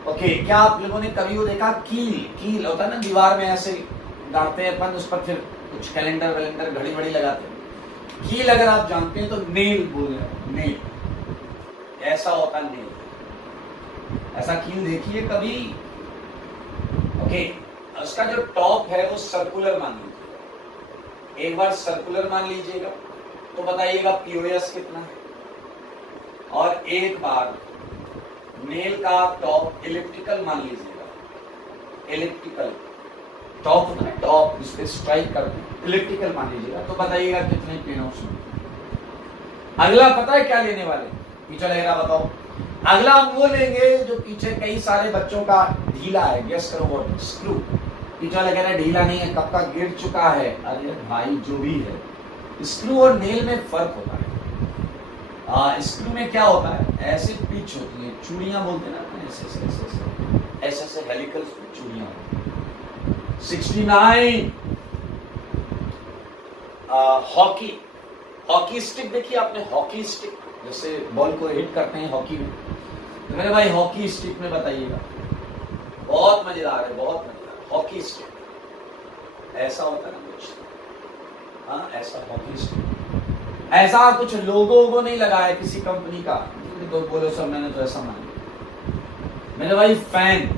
Okay क्या आप लोगों ने कभी वो देखा, कील होता है ना दीवार में, ऐसे गाड़ते हैं अपन, उस पर फिर कुछ कैलेंडर घड़ी बड़ी लगाते हैं। कील अगर आप जानते हैं तो नेल बोल रहे हैं, नेल ऐसा होता है, नेल ऐसा कील देखिए कभी। ओके उसका जो टॉप है वो सर्कुलर मान लीजिएगा, एक बार सर्कुलर मान लीजिएगा तो बताइएगा POS कितना है। और एक बार नेल का टॉप इलिप्टिकल मान लीजिएगा, इलिप्टिकल टॉप होता है, टॉप इस पे स्ट्राइक करते हैं, इलिप्टिकल मान लीजिएगा तो बताइएगा कितने प्लेन ऑफ सिमेट्री। अगला पता है क्या लेने वाले? पीछे लगेगा, बताओ। अगला हम वो लेंगे जो पीछे कई सारे बच्चों का ढीला है, गेस करो वो, स्क्रू। पीछे लगेगा ढीला नहीं है, कब का गिर चुका है। अरे भाई जो भी है, स्क्रू और नेल में फर्क होता है। स्क्रू में क्या होता है, ऐसे पिच होती है, चूड़ियां बोलते हैं ना, ऐसे ऐसे हेलिकल चूड़ियां। 69 हॉकी स्टिक देखिए आपने, हॉकी स्टिक जैसे बॉल को हिट करते हैं हॉकी में। तो मेरे भाई हॉकी स्टिक में बताइएगा, बहुत मजेदार है, बहुत मजेदार। हॉकी स्टिक ऐसा होता है ना कुछ, हाँ ऐसा हॉकी स्टिक, ऐसा कुछ लोगो नहीं लगाया किसी कंपनी का, तो बोलो सर मैंने तो ऐसा मान लिया। मेरे भाई फैन,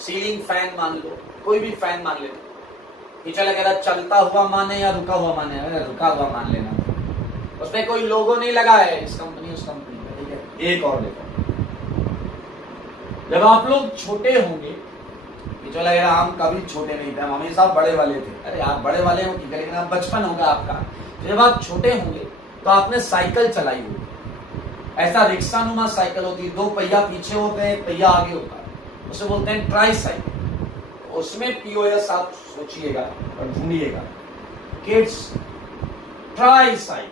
सीलिंग फैन मान लो, कोई भी फैन मान लेना। पीछे लगेगा चलता हुआ माने या रुका हुआ माने, अगर रुका हुआ मान लेना, उसमें कोई लोगो नहीं लगा है इस कंपनी उस कंपनी का, ठीक है। एक और देखो, जब आप लोग छोटे होंगे, पीछे लगेगा हम कभी छोटे नहीं थे, हम हमेशा बड़े वाले थे। अरे आप बड़े वाले हो ठीक है, लेकिन आप बचपन होगा आपका, जब आप छोटे होंगे तो आपने साइकिल चलाई होगी, ऐसा रिक्शा नुमा साइकिल होती है, 2 पहिया पीछे होते हैं, 1 पहिया आगे होता है, उसे बोलते हैं ट्राई साइकिल। उसमें POS आप सोचिएगा और ढूंढिएगा, kids tricycle,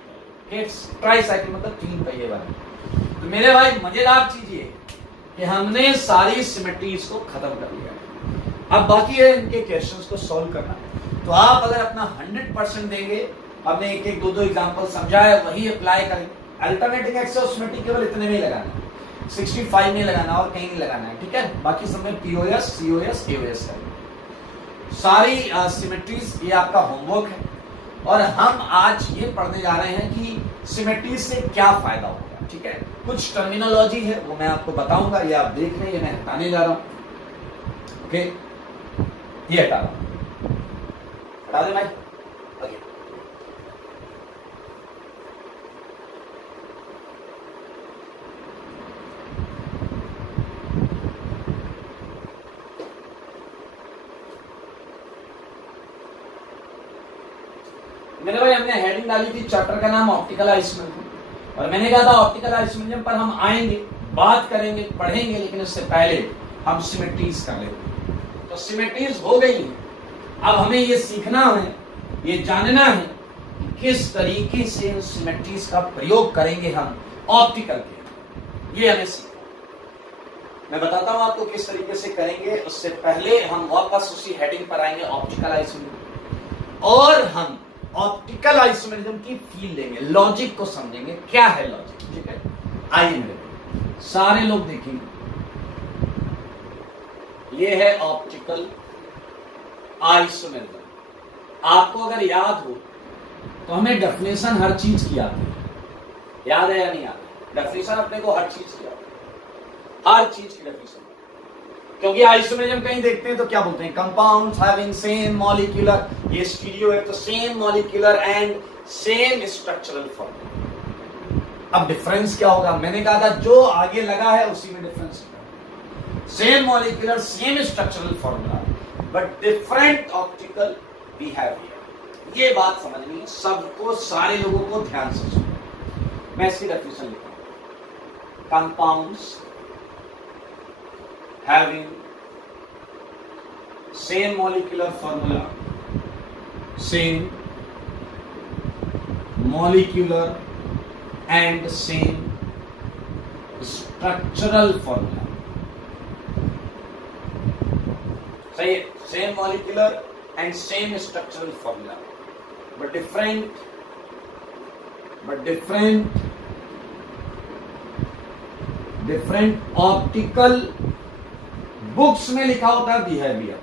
kids tricycle मतलब 3 पहिए वाली। तो मेरे भाई मजेदार चीज ये कि हमने सारी सिमेट्रीज को खत्म कर लिया। अब बाकी है इनके क्वेश्चंस को सॉल्व करना। तो आप अगर अपना 100% देंगे, हमने एक एक 2 एग्जांपल समझाया, वही अप्लाई करें। अल्टरनेटिंग एक्सेस सिमेट्री केवल इतने में लगाना है, 65 में लगाना और कहीं नहीं लगाना है, ठीक है। बाकी सब में POS, COS, AOS है। सारी सिमेट्रीज, ये आपका होमवर्क है और हम आज ये पढ़ने जा रहे हैं कि सिमेट्री से क्या फायदा होगा। ठीक है, कुछ टर्मिनोलॉजी है वो मैं आपको बताऊंगा, ये आप देख रहे हैं, ये मैं हटाने जा रहा हूं। ओके, ये हटा रहा हूं, हटा दे भाई। ओके, मेरे भाई हमने हेडिंग डाली थी, चैप्टर का नाम ऑप्टिकल आइसोमेरिज्म, और मैंने कहा था ऑप्टिकल आइसोमेरिज्म पर हम आएंगे, बात करेंगे, पढ़ेंगे, लेकिन इससे पहले हम सिमेट्रीज कर लेते। तो सिमेट्रीज हो गई, अब हमें ये सीखना है, ये जानना है कि किस तरीके से उन सिमेट्रीज का प्रयोग करेंगे हम ऑप्टिकल के, ये हमें सीखना। मैं बताता हूं आपको किस तरीके से करेंगे, उससे पहले हम वापस उसी हेडिंग पर आएंगे, ऑप्टिकल आइसोमेरिज्म, और हम ऑप्टिकल आइसोमेरिज्म की फील लेंगे, लॉजिक को समझेंगे, क्या है लॉजिक। ठीक है, आइए मेरे सारे लोग देखेंगे, ये है ऑप्टिकल आइसोमेरिज्म। आपको अगर याद हो तो हमें डेफिनेशन हर चीज की आती है, याद है या नहीं याद? डेफिनेशन अपने को हर चीज की आती है, हर चीज की डेफिनेशन, क्योंकि आइसोमेरिज्म कहीं देखते हैं तो क्या बोलते हैं, कंपाउंड्स हैविंग सेम मॉलिक्यूलर, ये स्टीरियो है तो same molecular and same structural formula. अब डिफरेंस क्या होगा? मैंने कहा था जो आगे लगा है उसी में difference, same molecular same structural formula but different optical behaviour. ये बात समझनी है सबको, सारे लोगों को ध्यान से सुनो। मैं इसकी डेफिनेशन लिखता हूं, compounds having same molecular formula, same molecular and same structural formula। सही है, same molecular and same structural formula but different optical, books में लिखा होता है बिहेवियर।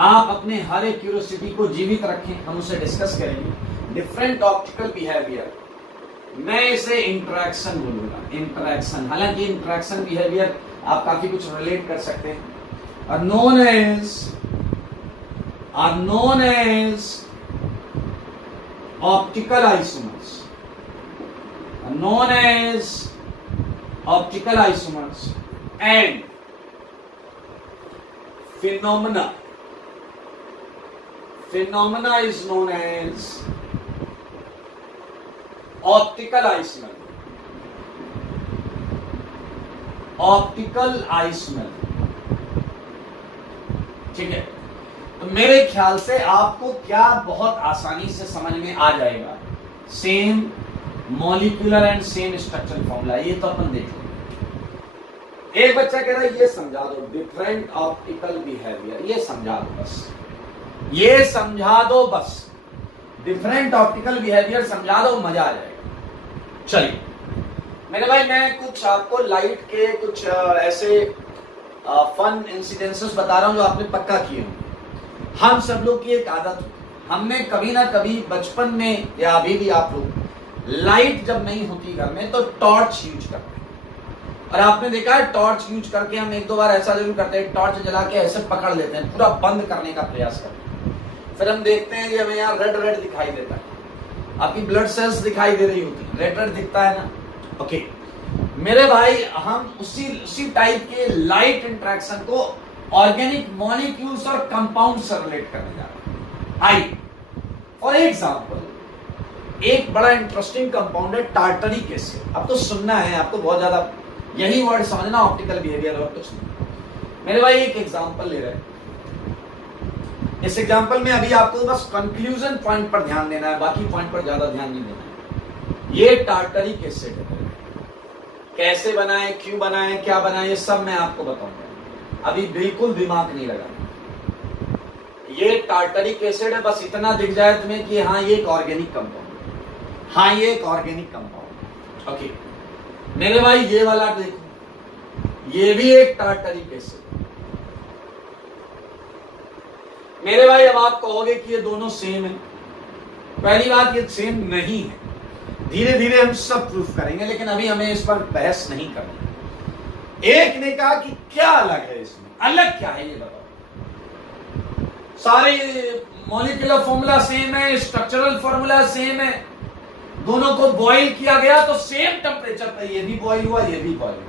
आप अपने हर एक क्यूरियोसिटी को जीवित रखें, हम उसे डिस्कस करेंगे। डिफरेंट ऑप्टिकल बिहेवियर, मैं इसे इंटरेक्शन बोलूंगा, इंटरेक्शन। हालांकि इंटरेक्शन बिहेवियर आप काफी कुछ रिलेट कर सकते हैं। Are known as optical isomers, known as optical isomers and phenomena is known as optical isomerism, ठीक है। तो मेरे ख्याल से आपको क्या बहुत आसानी से समझ में आ जाएगा, same molecular and same structural formula, ये तो अपन देख लेंगे। एक बच्चा कह रहा है ये समझा दो, डिफरेंट ऑप्टिकल बिहेवियर, ये समझा दो बस, ये समझा दो बस, डिफरेंट ऑप्टिकल बिहेवियर समझा दो, मजा आ जाएगा। चलिए मेरे भाई, मैं कुछ आपको लाइट के कुछ ऐसे फन इंसिडेंसेस बता रहा हूं जो आपने पक्का किए होंगे। हम सब लोग की एक आदत, हमने कभी ना कभी बचपन में या अभी भी आप लोग लाइट जब नहीं होती घर में तो टॉर्च यूज करते हैं, और आपने देखा है टॉर्च यूज करके हम एक दो बार ऐसा जरूर करते हैं, टॉर्च जला के ऐसे पकड़ लेते हैं, पूरा बंद करने का प्रयास करते हैं, फिर हम देखते हैं कि हमें यहाँ रेड रेड दिखाई देता है, आपकी ब्लड सेल्स दिखाई दे रही होती है, रेड रेड दिखता है ना। ओके मेरे भाई, हम उसी टाइप के लाइट इंटरेक्शन को ऑर्गेनिक मॉलिक्यूल्स और कंपाउंड से रिलेट करने जा रहे हैं। आइए फॉर एग्जांपल, एक बड़ा इंटरेस्टिंग कंपाउंड है टार्टरिक एसिड। अब तो सुनना है आपको, बहुत ज्यादा यही वर्ड समझना, ऑप्टिकल बिहेवियर और कुछ नहीं। मेरे भाई एक एग्जांपल ले रहे हैं, इस एग्जांपल में अभी आपको बस कंक्लूजन पॉइंट पर ध्यान देना है, बाकी पॉइंट पर ज्यादा ध्यान नहीं देना है। ये टार्टरिक एसिड है, कैसे बनाए, क्यों बनाए, क्या बनाए, ये सब मैं आपको बताऊंगा, अभी बिल्कुल दिमाग नहीं लगा। ये टार्टरिक एसिड है, बस इतना दिख जाए तुम्हें कि हाँ ये एक ऑर्गेनिक कंपाउंड, हाँ ये एक ऑर्गेनिक कंपाउंड। ओके मेरे भाई, ये वाला देखो, ये भी एक टार्टरिक एसिड, मेरे भाई अब आप कहोगे कि ये दोनों सेम है। पहली बात, ये सेम नहीं है, धीरे धीरे हम सब प्रूफ करेंगे, लेकिन अभी हमें इस पर बहस नहीं करनी। एक ने कहा कि क्या अलग है इसमें, अलग क्या है ये बताओ। सारे मॉलिक्यूलर फॉर्मूला सेम है, स्ट्रक्चरल फॉर्मूला सेम है, दोनों को बॉईल किया गया तो सेम टेम्परेचर पर ये भी बॉईल हुआ, ये भी बॉईल हुआ।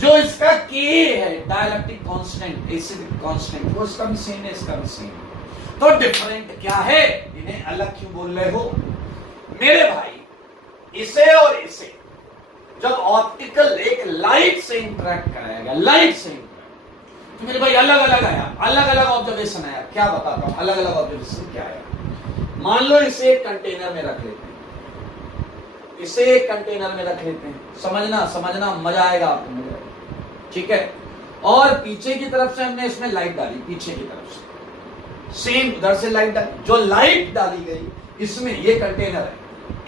जो इसका के है, डाइलेक्ट्रिक कांस्टेंट, एसिडिक कांस्टेंट, वो इसका भी सेम है, इसका भी सेम है। तो डिफरेंट क्या है, इन्हें अलग क्यों बोल रहे हो मेरे भाई? इसे और इसे जब ऑप्टिकल एक लाइट से इंटरेक्ट कराया, लाइट से इंटरेक्ट, तो मेरे भाई अलग अलग आया, अलग अलग ऑब्जर्वेशन आया। क्या बताता हूं अलग अलग ऑब्जर्वेशन क्या आया। मान लो इसे एक कंटेनर में रख लेते हैं, इसे एक कंटेनर में रख लेते हैं, समझना समझना, मजा आएगा आपको, मजा आएगा, ठीक है। और पीछे की तरफ से हमने इसमें लाइट डाली, पीछे की तरफ से सेम उधर से लाइट डाली, जो लाइट डाली गई इसमें, ये कंटेनर है,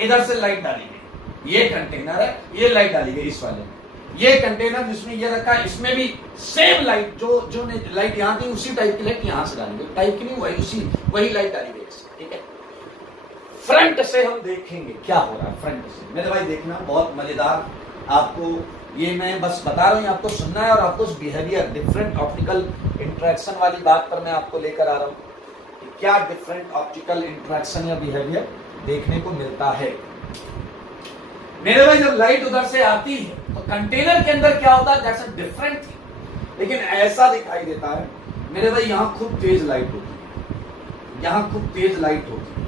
इधर से लाइट डाली गई, ये कंटेनर है, ये लाइट डाली गई इस वाले में, ये कंटेनर जिसमें ये रखा है इसमें भी सेम लाइट, जो लाइट यहां थी उसी टाइप की लाइट यहां से डाली गई, टाइप की नहीं, वही लाइट डाली गई, ठीक है। फ्रंट से हम देखेंगे क्या हो रहा है, फ्रंट से मेरे भाई देखना, बहुत मजेदार। आपको ये मैं बस बता रहा हूं, आपको सुनना है और आपको बिहेवियर, डिफरेंट ऑप्टिकल इंटरेक्शन वाली बात पर मैं आपको लेकर आ रहा हूं कि क्या डिफरेंट ऑप्टिकल इंटरेक्शन या बिहेवियर देखने को मिलता है। मेरे भाई जब लाइट उधर से आती है तो कंटेनर के अंदर क्या होता है, दैट्स अ डिफरेंट थिंग, लेकिन ऐसा दिखाई देता है मेरे भाई, यहां खूब तेज लाइट होती है, यहां खूब तेज लाइट होती है,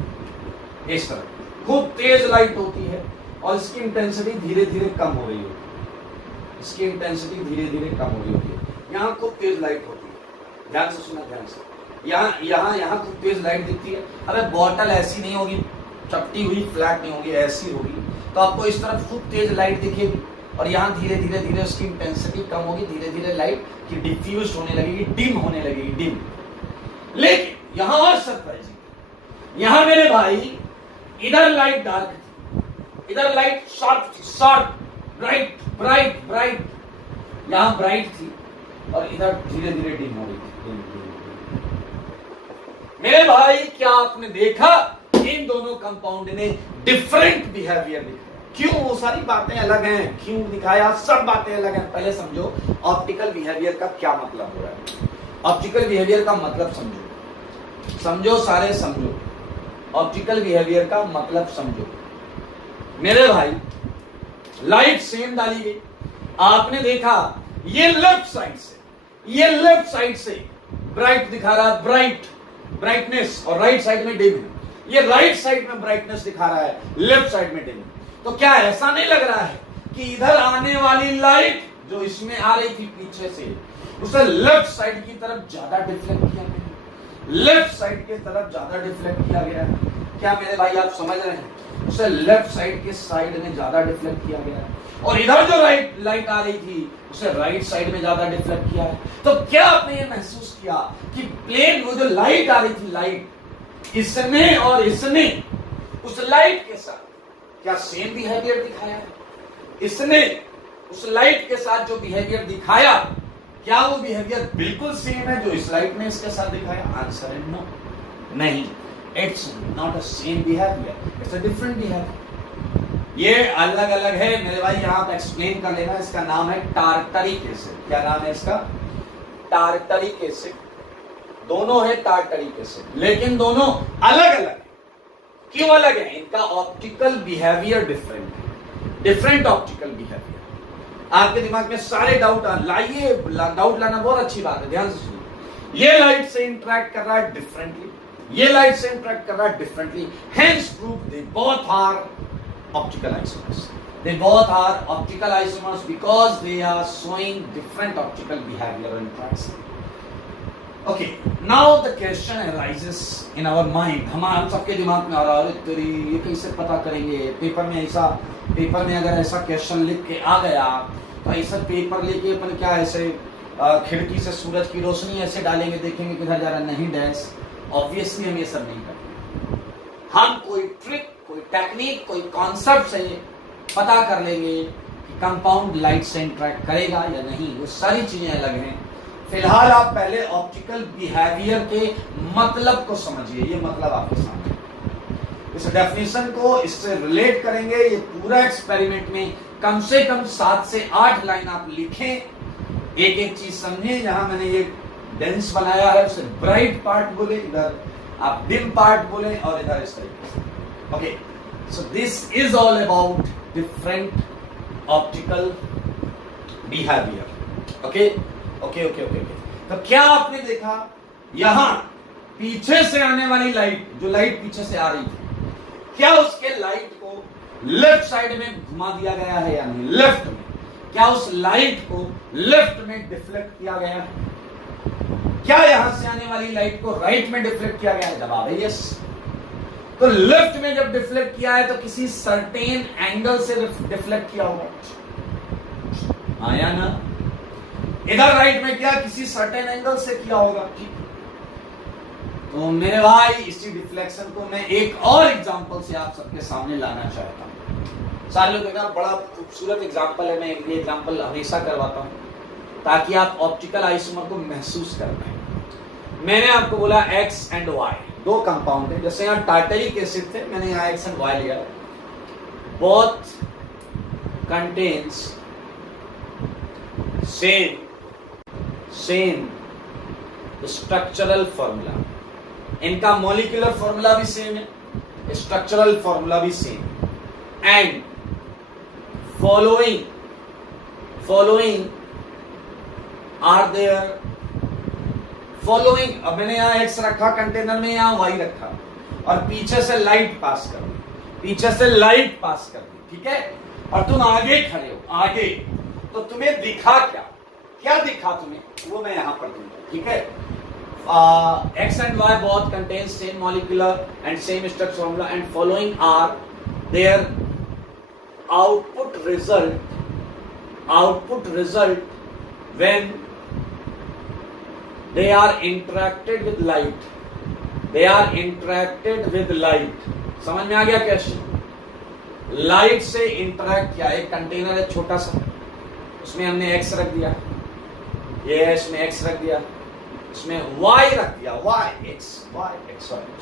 इस तरह खूब तेज लाइट होती है और इसकी इंटेंसिटी धीरे धीरे कम हो रही होती है, इसकी इंटेंसिटी धीरे धीरे कम हो रही होती है। यहां खूब तेज लाइट होती है, ध्यान से सुना, ध्यान से। यहां खूब तेज लाइट दिखती है। अबे बॉटल ऐसी नहीं होगी, चपटी हुई फ्लैट नहीं होगी, ऐसी होगी, तो आपको इस तरफ खूब तेज लाइट दिखेगी और यहाँ धीरे धीरे धीरे उसकी इंटेंसिटी कम होगी, धीरे धीरे लाइट की डिफ्यूज होने लगेगी, डिम होने लगेगी, डिम। लेकिन यहाँ और सरप्राइजिंग, यहाँ मेरे भाई इधर लाइट डार्क थी, इधर लाइट शार्प थी, शार्प, ब्राइट ब्राइट ब्राइट, यहाँ ब्राइट थी और इधर धीरे धीरे डिम हो रही थी। मेरे भाई क्या आपने देखा, इन दोनों कंपाउंड ने डिफरेंट बिहेवियर दिखाया। क्यों? वो सारी बातें अलग हैं, क्यों दिखाया, सब बातें अलग हैं। पहले समझो ऑप्टिकल बिहेवियर का क्या मतलब हो रहा है। ऑप्टिकल बिहेवियर का मतलब समझो, समझो सारे समझो, ऑप्टिकल बिहेवियर का मतलब समझो। मेरे भाई लाइट सेम डाली गई, आपने देखा ये लेफ्ट साइड से, ये लेफ्ट साइड से ब्राइट दिखा रहा है, ब्राइट ब्राइटनेस, और राइट साइड में डिम है। ये राइट साइड में ब्राइटनेस दिखा रहा है, लेफ्ट साइड में डिम। तो क्या ऐसा नहीं लग रहा है कि इधर आने वाली लाइट जो इसमें आ रही थी पीछे से, उसे लेफ्ट साइड की तरफ ज्यादा डिफ्लेक्ट किया गया, लेफ्ट साइड की तरफ ज्यादा डिफ्लेक्ट किया गया है। क्या मेरे भाई आप समझ रहे हैं? उसे लेफ्ट साइड के साइड में ज्यादा डिफ्लेक्ट किया गया है, और इधर जो लाइट आ रही थी उसे राइट साइड में ज्यादा डिफ्लेक्ट किया है। तो क्या आपने ये महसूस किया कि प्लेन, वो जो लाइट आ रही थी, लाइट इसने और इसने उस लाइट के साथ क्या सेम बिहेवियर दिखाया है? इसने उस लाइट के साथ जो बिहेवियर दिखाया, क्या वो बिहेवियर बिल्कुल सेम है जो इस लाइट ने इसके साथ दिखाया? आंसर है नो, नहीं, it's not a same behaviour, it's a different behaviour. ये अलग अलग है मेरे भाई, यहां आप एक्सप्लेन कर लेना। इसका नाम है टार्टरिक एसिड। क्या नाम है इसका? Tartaric acid. दोनों है टार्टरिक एसिड, लेकिन दोनों अलग अलग है। क्यों अलग है? इनका ऑप्टिकल बिहेवियर डिफरेंट है, डिफरेंट ऑप्टिकल बिहेवियर। आपके दिमाग में सारे डाउट लाइए, डाउट लाना बहुत अच्छी बात है, ध्यान से सुनिए। ये लाइट से इंटरेक्ट कर रहा है डिफरेंटली, ये लाइट से इंटरेक्ट कर रहा है differently, hence prove they both are optical isomers. They both are optical isomers because they are showing different optical behavior and interaction. Okay, now the question arises in our mind. हम सबके दिमाग में आ रहा है, तेरी ये कैसे पता करेंगे? पेपर में अगर ऐसा क्वेश्चन लिख के आ गया तो ऐसा पेपर लेके अपन क्या ऐसे खिड़की से सूरज की रोशनी ऐसे डालेंगे, देखेंगे किधर जा रहा है? नहीं डैश, ऑब्वियसली हम ये सब नहीं करते। हम कोई ट्रिक, कोई टेक्निक, कोई कॉन्सेप्ट से पता कर लेंगे कि कंपाउंड लाइट से इंटरेक्ट करेगा या नहीं। वो सारी चीजें अलग हैं। फिलहाल आप पहले ऑप्टिकल बिहेवियर के मतलब को समझिए। ये मतलब आपके सामने, इस डेफिनेशन को इससे रिलेट करेंगे। ये पूरा एक्सपेरिमेंट में कम से कम 7 से 8 लाइन आप लिखें, एक एक चीज समझें। यहां मैंने ये डेंस बनाया है, उसे ब्राइट पार्ट बोले, इधर आप डिम पार्ट बोले, और इधर इस तरीके से। Okay, so this is all about different optical behaviour. Okay okay okay okay. तो क्या आपने देखा, यहां पीछे से आने वाली लाइट, जो लाइट पीछे से आ रही थी, क्या उसके लाइट को लेफ्ट साइड में घुमा दिया गया है या नहीं? लेफ्ट में। क्या उस लाइट को लेफ्ट में डिफ्लेक्ट किया गया है? क्या यहां से आने वाली लाइट को राइट में डिफ्लेक्ट किया गया है? जवाब है यस। तो लेफ्ट में जब डिफ्लेक्ट किया है तो किसी सर्टेन एंगल से डिफ्लेक्ट किया होगा, आया ना? इधर राइट में क्या, किसी सर्टेन एंगल से किया होगा। ठीक, तो मेरे भाई इसी डिफ्लेक्शन को मैं एक और एग्जांपल से आप सबके सामने लाना चाहता हूं। सारे लोग कहते हैं बड़ा खूबसूरत एग्जांपल है, मैं ये एग्जांपल हमेशा करवाता हूं ताकि आप ऑप्टिकल आइसोमर को महसूस कर पाए। मैंने आपको बोला एक्स एंड वाई दो कंपाउंड है, जैसे यहाँ टार्टरिक एसिड थे, मैंने यहाँ एक्स एंड वाई लिया। Both contains same structural formula, इनका मॉलिक्यूलर फॉर्मूला भी सेम है, स्ट्रक्चरल फॉर्मूला भी same. And following are there following. अब मैंने यहां एक्स रखा कंटेनर में, यहां वाई रखा, और पीछे से लाइट पास कर दी, पीछे से लाइट पास कर दी, ठीक है। और तुम आगे खड़े हो, आगे, तो तुम्हें दिखा क्या दिखा तुम्हें, वो मैं यहां पर दूंगा, ठीक है। X and Y both contain same molecular and same structure formula, and following are their output result when they are interacted with light. समझ में आ गया कैसे? लाइट से इंटरेक्ट किया, एक कंटेनर है छोटा सा, उसमें हमने X रख दिया, ये है इसमें X रख दिया, इसमें Y रख दिया, Y,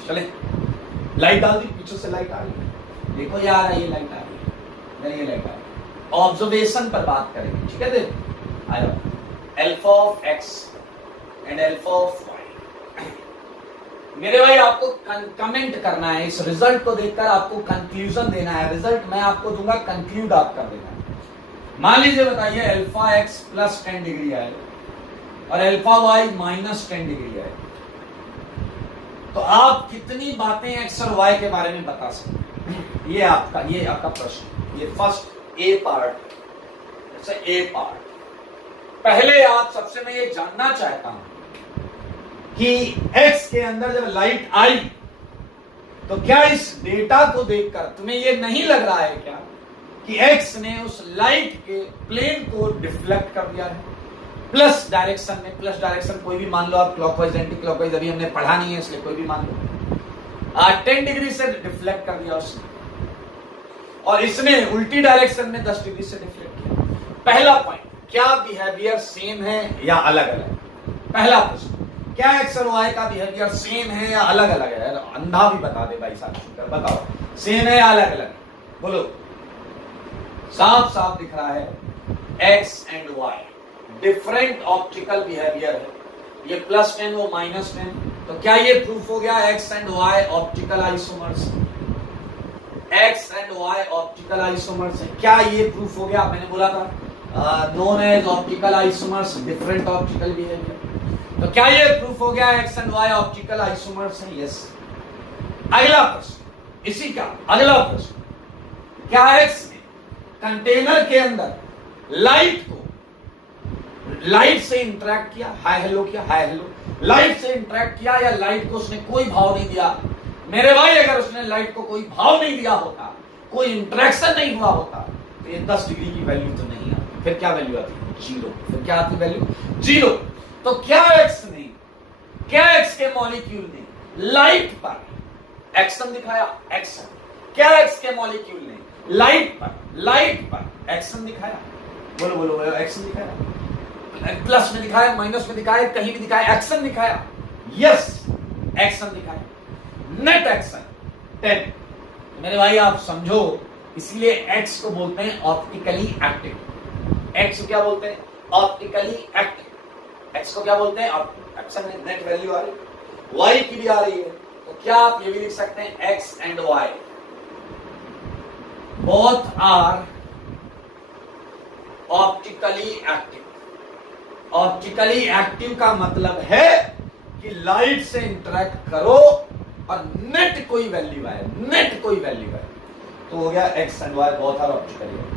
चले लाइट डाल दी, पीछे से लाइट आ रही, देखो यार ये लाइट आ रही है, ये लाइट आ रही है। ऑब्जर्वेशन पर बात करेंगे, ठीक है। देखो आ जाओ, alpha of X and alpha of Y। मेरे भाई आपको कमेंट करना है, इस रिजल्ट को देखकर आपको कंक्लूजन देना है। रिजल्ट मैं आपको दूंगा, कंक्लूड आप कर देना है। मान लीजिए बताइए अल्फा X प्लस 10 डिग्री है और अल्फा वाई माइनस 10 डिग्री है, तो आप कितनी बातें एक्स और वाई के बारे में बता सकते? ये आपका प्रश्न, ये फर्स्ट ए पार्ट। जैसे ए पार्ट, पहले आप सबसे मैं ये जानना चाहता हूं कि एक्स के अंदर जब लाइट आई तो क्या इस डेटा को देखकर तुम्हें ये नहीं लग रहा है क्या कि एक्स ने उस लाइट के प्लेन को डिफ्लेक्ट कर दिया है प्लस डायरेक्शन में? प्लस डायरेक्शन कोई भी मान लो आप, क्लॉकवाइज एंटी क्लॉकवाइज, अभी हमने पढ़ा नहीं है इसलिए कोई भी मान लो। 10 डिग्री से डिफ्लेक्ट कर दिया उसने, और इसने उल्टी डायरेक्शन में 10 डिग्री से डिफ्लेक्ट किया। पहला पॉइंट, क्या बिहेवियर सेम है या अलग अलग? पहला प्रश्न, क्या एक्स और वाई का बिहेवियर सेम है या अलग अलग है? अंधा भी बता दे भाई साहब, बताओ सेम है या अलग अलग? बोलो, साफ साफ दिख रहा है X and Y different optical behaviour है, ये +10 वो -10, तो क्या ये प्रूफ हो गया X and Y optical isomers? X and Y optical isomers है, क्या ये प्रूफ हो गया? मैंने बोला था known as optical isomers different optical behaviour, तो क्या ये प्रूफ हो गया X and Y optical isomers है? यस। अगला प्रश्न, इसी का अगला प्रश्न, क्या एक्स ने कंटेनर के अंदर लाइट से इंटरेक्ट किया, हाय हेलो किया, हाय हेलो, लाइट से इंटरेक्ट किया, या लाइट को उसने कोई भाव नहीं दिया? मेरे भाई अगर उसने लाइट को कोई भाव नहीं दिया होता, कोई इंटरेक्शन नहीं हुआ होता, तो ये 10 डिग्री की वैल्यू तो नहीं आती। फिर क्या वैल्यू आती? 0। फिर क्या आती वैल्यू? 0। तो क्या एक्स के मॉलिक्यूल ने लाइट पर एक्शन दिखाया? एक्शन। क्या एक्स के मॉलिक्यूल ने लाइट पर एक्शन दिखाया? बोलो एक्शन दिखाया? प्लस में दिखाया, माइनस में दिखाया, कहीं भी दिखाया, एक्शन दिखाया, यस एक्शन दिखाया, नेट एक्शन 10। मेरे भाई आप समझो, इसलिए एक्स को बोलते हैं ऑप्टिकली एक्टिव। एक्स क्या बोलते हैं? Optically active. एक्स को क्या बोलते हैं? एक्शन में नेट वैल्यू आ रही है, वाई की भी आ रही है, तो क्या आप ये भी लिख सकते हैं X and Y both are optically active. Optically active का मतलब है कि लाइट से इंटरेक्ट करो और नेट कोई वैल्यू आए, नेट कोई वैल्यू आए, तो हो गया X and Y both are optically active.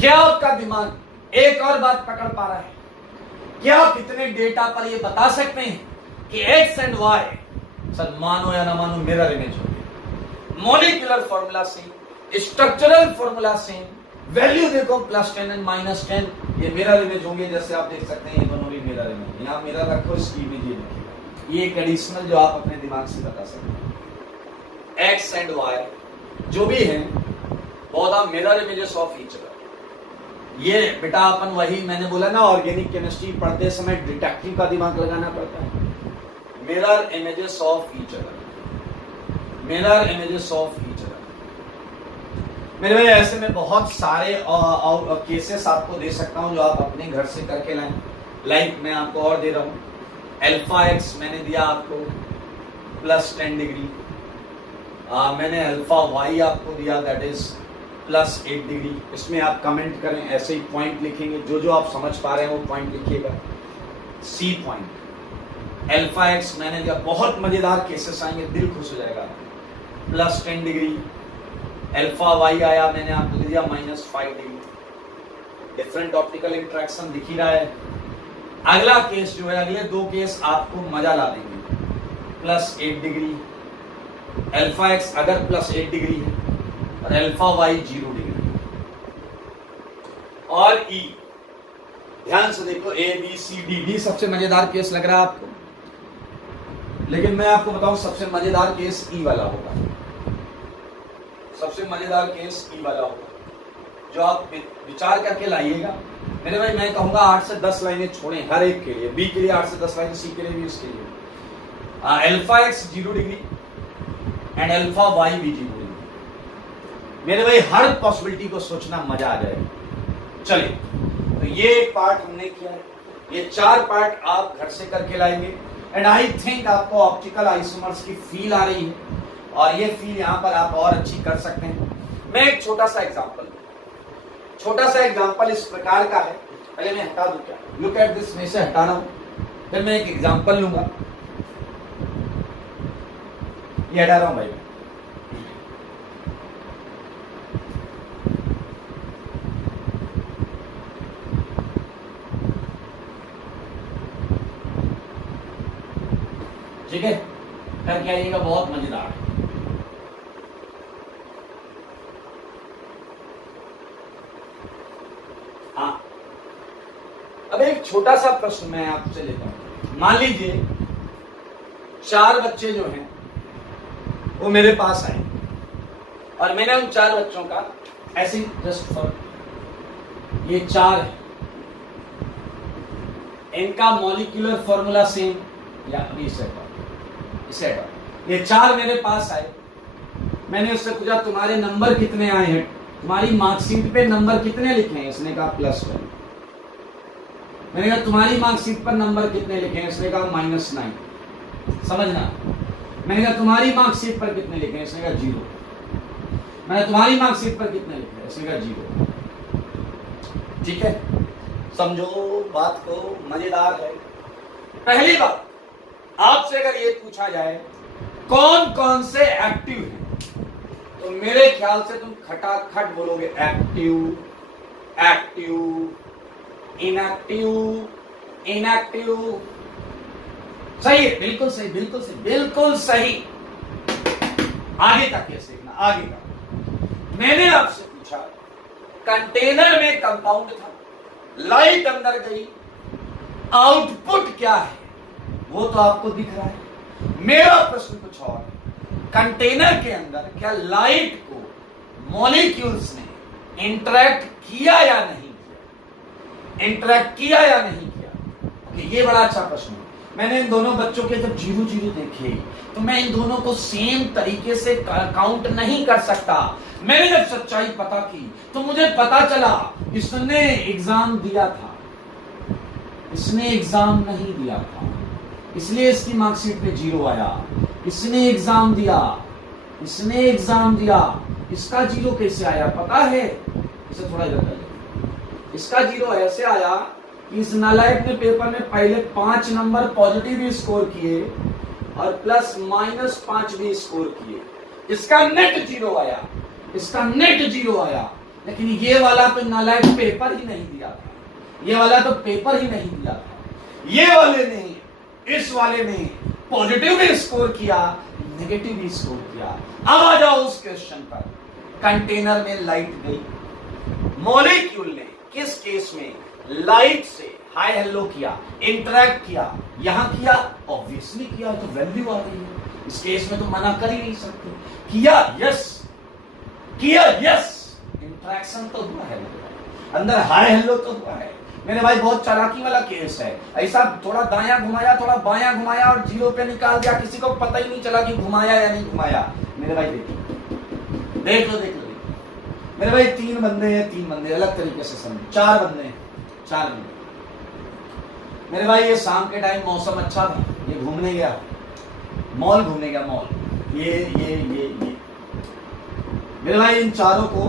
क्या आपका दिमाग एक और बात पकड़ पा रहा है? क्या आप इतने डेटा पर ये बता सकते हैं कि एक्स एंड वाई, सर मानो या ना मानो, मिरर इमेज होगी। Molecular formula same, structural formula same, value देखो +10 एंड -10, ये मिरर इमेज होंगे। जैसे आप देख सकते हैं ये दोनों भी मिरर इमेज, यहां मिरर रखो, इसकी इमेज ये लिखिएगा। ये एक एडिशनल जो आप अपने दिमाग से बता सकते हैं। एक्स एंड वाई जो भी है both are mirror images of each other. ये बेटा अपन वही मैंने बोला ना, ऑर्गेनिक केमिस्ट्री पढ़ते समय डिटेक्टिव का दिमाग लगाना पड़ता है। Mirror images of each other, mirror images of each other. मेरे भाई ऐसे में बहुत सारे केसेस आपको दे सकता हूं जो आप अपने घर से करके लाएं। लाइक मैं आपको और दे रहा हूं, अल्फा एक्स मैंने दिया आपको +10 डिग्री, मैंने अल्फा वाई आपको दिया दैट इज +8 डिग्री। इसमें आप कमेंट करें, ऐसे ही पॉइंट लिखेंगे, जो जो आप समझ पा रहे हैं वो पॉइंट लिखिएगा। सी पॉइंट अल्फा एक्स मैंने दिया, बहुत मजेदार केसेस आएंगे, दिल खुश हो जाएगा। +10 डिग्री अल्फा वाई आया, मैंने आपको दिया -5 डिग्री। डिफरेंट ऑप्टिकल इंटरेक्शन दिख ही रहा है। अगला केस जो है, अगले दो केस आपको मजा ला देंगे। +8 डिग्री अल्फा एक्स अगर +8 डिग्री है और अल्फा वाई 0 डिग्री और ई। ध्यान से देखो, A B C D, D सबसे मजेदार केस लग रहा है आपको, लेकिन मैं आपको बताऊं सबसे मजेदार केस ई वाला होगा। सबसे मजेदार केस ई वाला होगा, जो आप विचार करके लाइएगा। मेरे भाई मैं कहूंगा 8 से 10 लाइनें छोड़ें हर एक के लिए। बी के लिए 8 से 10 लाइनें, सी के लिए भी, उसके लिए। Alpha X 0 degree and alpha Y भी 0 डिग्री। मेरे भाई हर पॉसिबिलिटी को सोचना, मजा आ जाएगा। चलिए, तो ये एक पार्ट हमने किया है, ये 4 पार्ट आप घर से करके लाएंगे। एंड आई थिंक आपको ऑप्टिकल आइसोमर्स की फील आ रही है, और ये फील यहां पर आप और अच्छी कर सकते हैं। मैं एक छोटा सा एग्जांपल इस प्रकार का है, पहले मैं हटा दूं क्या? लुक एट दिस, मैं से हटा रहा हूं, फिर मैं एक एग्जांपल लूंगा। ये हटा रहा हूं भाई। ठीक है, करके आइएगा, बहुत मजेदार है। हाँ, अब एक छोटा सा प्रश्न मैं आपसे लेता हूं। मान लीजिए 4 बच्चे जो हैं वो मेरे पास आए और मैंने उन 4 बच्चों का ऐसे जस्ट फॉर, ये 4 है, इनका मॉलिक्यूलर फॉर्मूला सेम, या अभी इसे ये 4 मेरे पास आए। मैंने उससे पूछा तुम्हारे नंबर कितने आए हैं, तुम्हारी मार्कशीट पे नंबर कितने लिखे हैं? इसने कहा +1। मैंने कहा तुम्हारी मार्कशीट पर नंबर कितने लिखे हैं? इसने कहा -9। समझना, मैंने कहा तुम्हारी मार्कशीट पर कितने लिखे हैं? इसने कहा 0। मैंने तुम्हारी मार्कशीट पर कितने लिखे हैं? इसने कहा 0। ठीक है, समझो बात को, मजेदार है। पहली बात, आपसे अगर ये पूछा जाए कौन कौन से एक्टिव है, तो मेरे ख्याल से तुम खटाखट बोलोगे एक्टिव, एक्टिव, इनएक्टिव, इनएक्टिव। सही है, बिल्कुल सही, बिल्कुल सही, बिल्कुल सही। आगे का केस देखना, आगे का। मैंने आपसे पूछा कंटेनर में कंपाउंड था, लाइट अंदर गई, आउटपुट क्या है वो तो आपको दिख रहा है। मेरा प्रश्न कुछ और, कंटेनर के अंदर क्या लाइट को मॉलिक्यूल्स ने इंटरेक्ट किया या नहीं किया? इंटरेक्ट किया या नहीं किया? ओके, ये बड़ा अच्छा प्रश्न है। मैंने इन दोनों बच्चों के जब 0-0 देखे तो मैं इन दोनों को सेम तरीके से काउंट नहीं कर सकता। मैंने जब सच्चाई पता की तो मुझे पता चला इसने एग्जाम दिया था, इसने एग्जाम नहीं दिया था, इसलिए इसकी मार्कशीट पे 0 आया। इसने एग्जाम दिया, इसने एग्जाम दिया, इसका 0 कैसे आया पता है? इसे थोड़ा इधर कर लो। इसका 0 ऐसे आया कि इस नालायक ने पेपर में पहले 5 नंबर पॉजिटिव भी स्कोर किए और +-5 भी स्कोर किए। इसका नेट 0 आया, इसका नेट 0 आया, लेकिन ये वाला तो नालायक पेपर ही नहीं दिया था, ये वाला तो पेपर ही नहीं दिया था। ये वाले ने, इस वाले ने पॉजिटिव भी स्कोर किया, नेगेटिव भी स्कोर किया। अब आ जाओ उस क्वेश्चन पर। कंटेनर में लाइट गई, मॉलिक्यूल ने किस केस में लाइट से हाय हेलो किया, इंटरैक्ट किया? यहां किया, ऑब्वियसली किया, तो वैल्यू आ रही है। इस केस में तो मना कर ही नहीं सकते। किया, यस, किया, यस, इंटरेक्शन तो हुआ है, अंदर हाय हेलो तो हुआ है। मेरे भाई बहुत चालाकी वाला केस है। ऐसा थोड़ा दायां घुमाया, थोड़ा बायां घुमाया और 0 पे निकाल दिया, किसी को पता ही नहीं चला कि घुमाया या नहीं घुमाया। मेरे भाई देखो, देख लो, देख लो। मेरे भाई 3 बंदे हैं, 3 बंदे अलग तरीके से समझो। 4 बंदे हैं, 4 बंदे। मेरे भाई ये शाम के टाइम मौसम अच्छा था, ये घूमने गया, मॉल घूमने गया, मॉल। ये मेरे भाई इन चारों को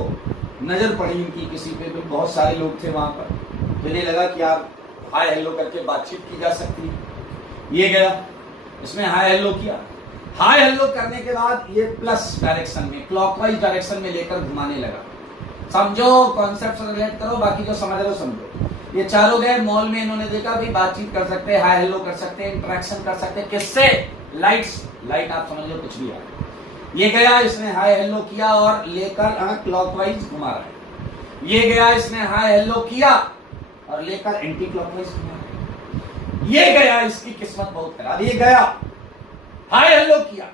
नजर पड़ी इनकी किसी पे, तो बहुत सारे लोग थे वहां पर, तो ये लगा कि आप हाय हेलो करके बातचीत की जा सकती है। ये गया, इसमें हाय हेलो किया। हाय हेलो करने के बाद ये प्लस डायरेक्शन में, क्लॉकवाइज डायरेक्शन में लेकर घुमाने लगा। समझो, कॉन्सेप्ट से रिलेट करो, बाकी जो समझ रहे हो समझो। ये चारों गए मॉल में, इन्होंने देखा भी बातचीत कर सकते हैं, हाय हेलो कर सकते हैं, इंटरेक्शन कर सकते हैं। किससे? लाइट्स, लाइट आप समझ लो कुछ भी है। ये गया, इसने हाय हेलो किया और लेकर क्लॉकवाइज घुमा रहा है। ये गया, इसने हाय हेलो किया और लेकर एंटी क्लॉकवाइज घुमा रहा है। ये गया, इसकी किस्मत बहुत खराब। ये गया, हाय हेलो किया,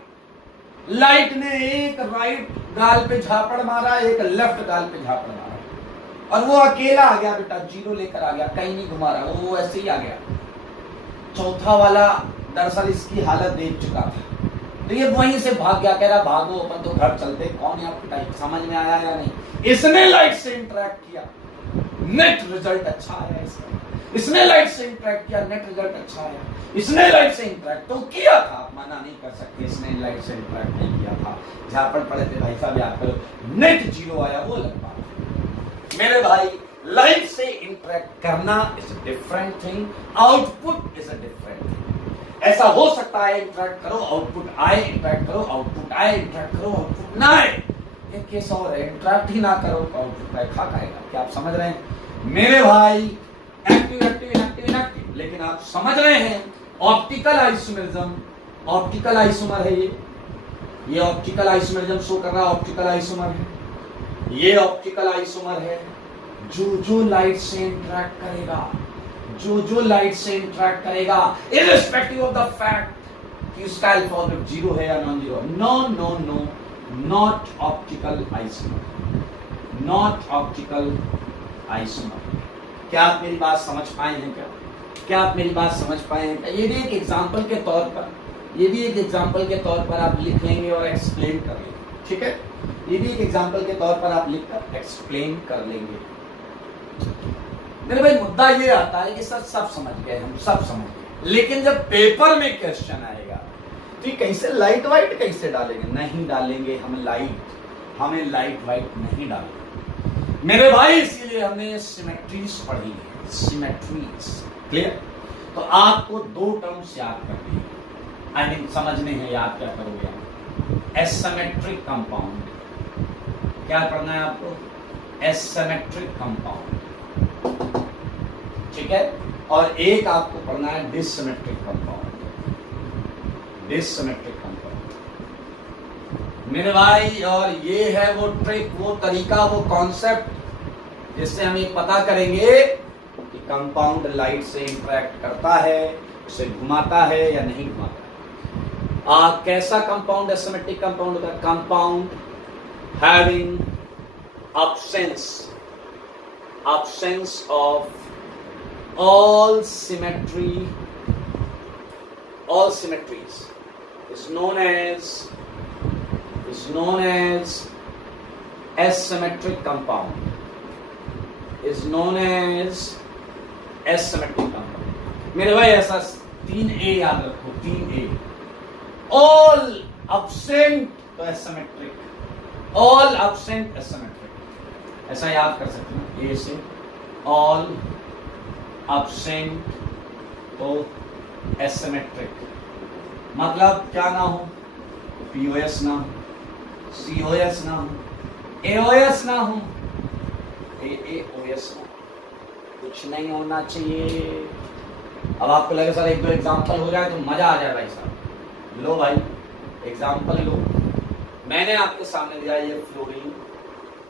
लाइट ने एक राइट गाल पे झापड़ मारा, एक लेफ्ट गाल पे झापड़ मारा और वो अकेला आ गया बेटा, 0 लेकर आ गया, कहीं नहीं घुमा रहा, वो ऐसे ही आ गया। चौथा वाला दरअसल इसकी हालत देख चुका था, तो ये वहीं से भाग गया, कह रहा भागो अपन तो घर चलते। कौन है आपको टाइप समझ में आया या नहीं? इसने लाइट से इंटरेक्ट किया, नेट रिजल्ट अच्छा आया इसका। इसने लाइट से इंटरेक्ट किया, नेट रिजल्ट अच्छा आया। इसने लाइट से इंटरेक्ट तो किया था, आप मना नहीं कर सकते, इसने लाइट से इंटरेक्ट नहीं किया था, झापड़ पड़े थे भाई साहब, याद करो, नेट 0 आया, वो अलग बात है। मेरे भाई लाइट से इंटरेक्ट करना is a different thing, output is a different thing. ऐसा हो सकता है इंटरेक्ट करो आउटपुट आए, इंटरेक्ट करो आउटपुट आए, इंटरेक्ट करो आउटपुट ना आए। एक केस और है, इंटरेक्ट ही ना करो आउटपुट आए, खा खाएगा। क्या आप समझ रहे हैं मेरे भाई? एक्टिव एक्टिव इनएक्टिव इनएक्टिव, लेकिन आप समझ रहे हैं ऑप्टिकल आइसोमेरिज्म, ऑप्टिकल आइसोमर है ये ऑप्टिकल आइसोमेरिज्म शो कर रहा है, ऑप्टिकल आइसोमर है ये, ऑप्टिकल आइसोमर है। जो लाइट से इंटरेक्ट करेगा, जो लाइट से इंटरेक्ट करेगा, इररिस्पेक्टिव ऑफ द फैक्ट कि उसका अल्फा ऑब्जेक्ट 0 है या non 0, no, not optical isomer, not optical isomer. क्या आप मेरी बात समझ पाए हैं? क्या आप मेरी बात समझ पाए हैं? ये भी एक एग्जाम्पल के तौर पर, ये भी एक एग्जाम्पल के तौर पर आप लिख लेंगे और एक्सप्लेन कर लेंगे, ठीक है? ये भी एक एग्जाम्पल के तौर पर आप लिखकर एक्सप्लेन कर लेंगे। मेरे भाई मुद्दा ये आता है कि सर सब समझ गए, हम सब समझ गए, लेकिन जब पेपर में क्वेश्चन आएगा तो ये कैसे लाइट वाइट कैसे डालेंगे? नहीं डालेंगे हम लाइट, हमें लाइट वाइट नहीं डालेंगे मेरे भाई, इसीलिए हमने सिमेट्रीज पढ़ी है, सिमेट्रीज। क्लियर? तो आपको 2 टर्म्स याद करने हैं, आई मीन समझने हैं, याद क्या करोगे? एसिमेट्रिक कंपाउंड, क्या पढ़ना है आपको? एसिमेट्रिक कंपाउंड, ठीक है? और एक आपको पढ़ना है डिससिमेट्रिक कंपाउंड, डिससिमेट्रिक कंपाउंड मेरे भाई। और ये है वो ट्रिक, वो तरीका, वो कॉन्सेप्ट जिससे हम ये पता करेंगे कि कंपाउंड लाइट से इंटरेक्ट करता है, उसे घुमाता है या नहीं घुमाता। कैसा कंपाउंड एसिमेट्रिक कंपाउंड होता है? Compound having absence of all symmetries is known as asymmetric compound. मेरे भाई ऐसा 3A याद रखो, 3A. All absent तो asymmetric, all absent asymmetric. ऐसा याद कर सकते हैं A से. All absent तो asymmetric. मतलब क्या ना हो, POS ना हो, COS ना हो, AOS ना हो, AAOS ना, कुछ नहीं होना चाहिए. अब आपको लगे सर एक दो एग्जाम्पल हो जाए तो मजा आ जाए भाई साहब. लो भाई एग्जाम्पल लो. मैंने आपके सामने दिया ये फ्लोरीन,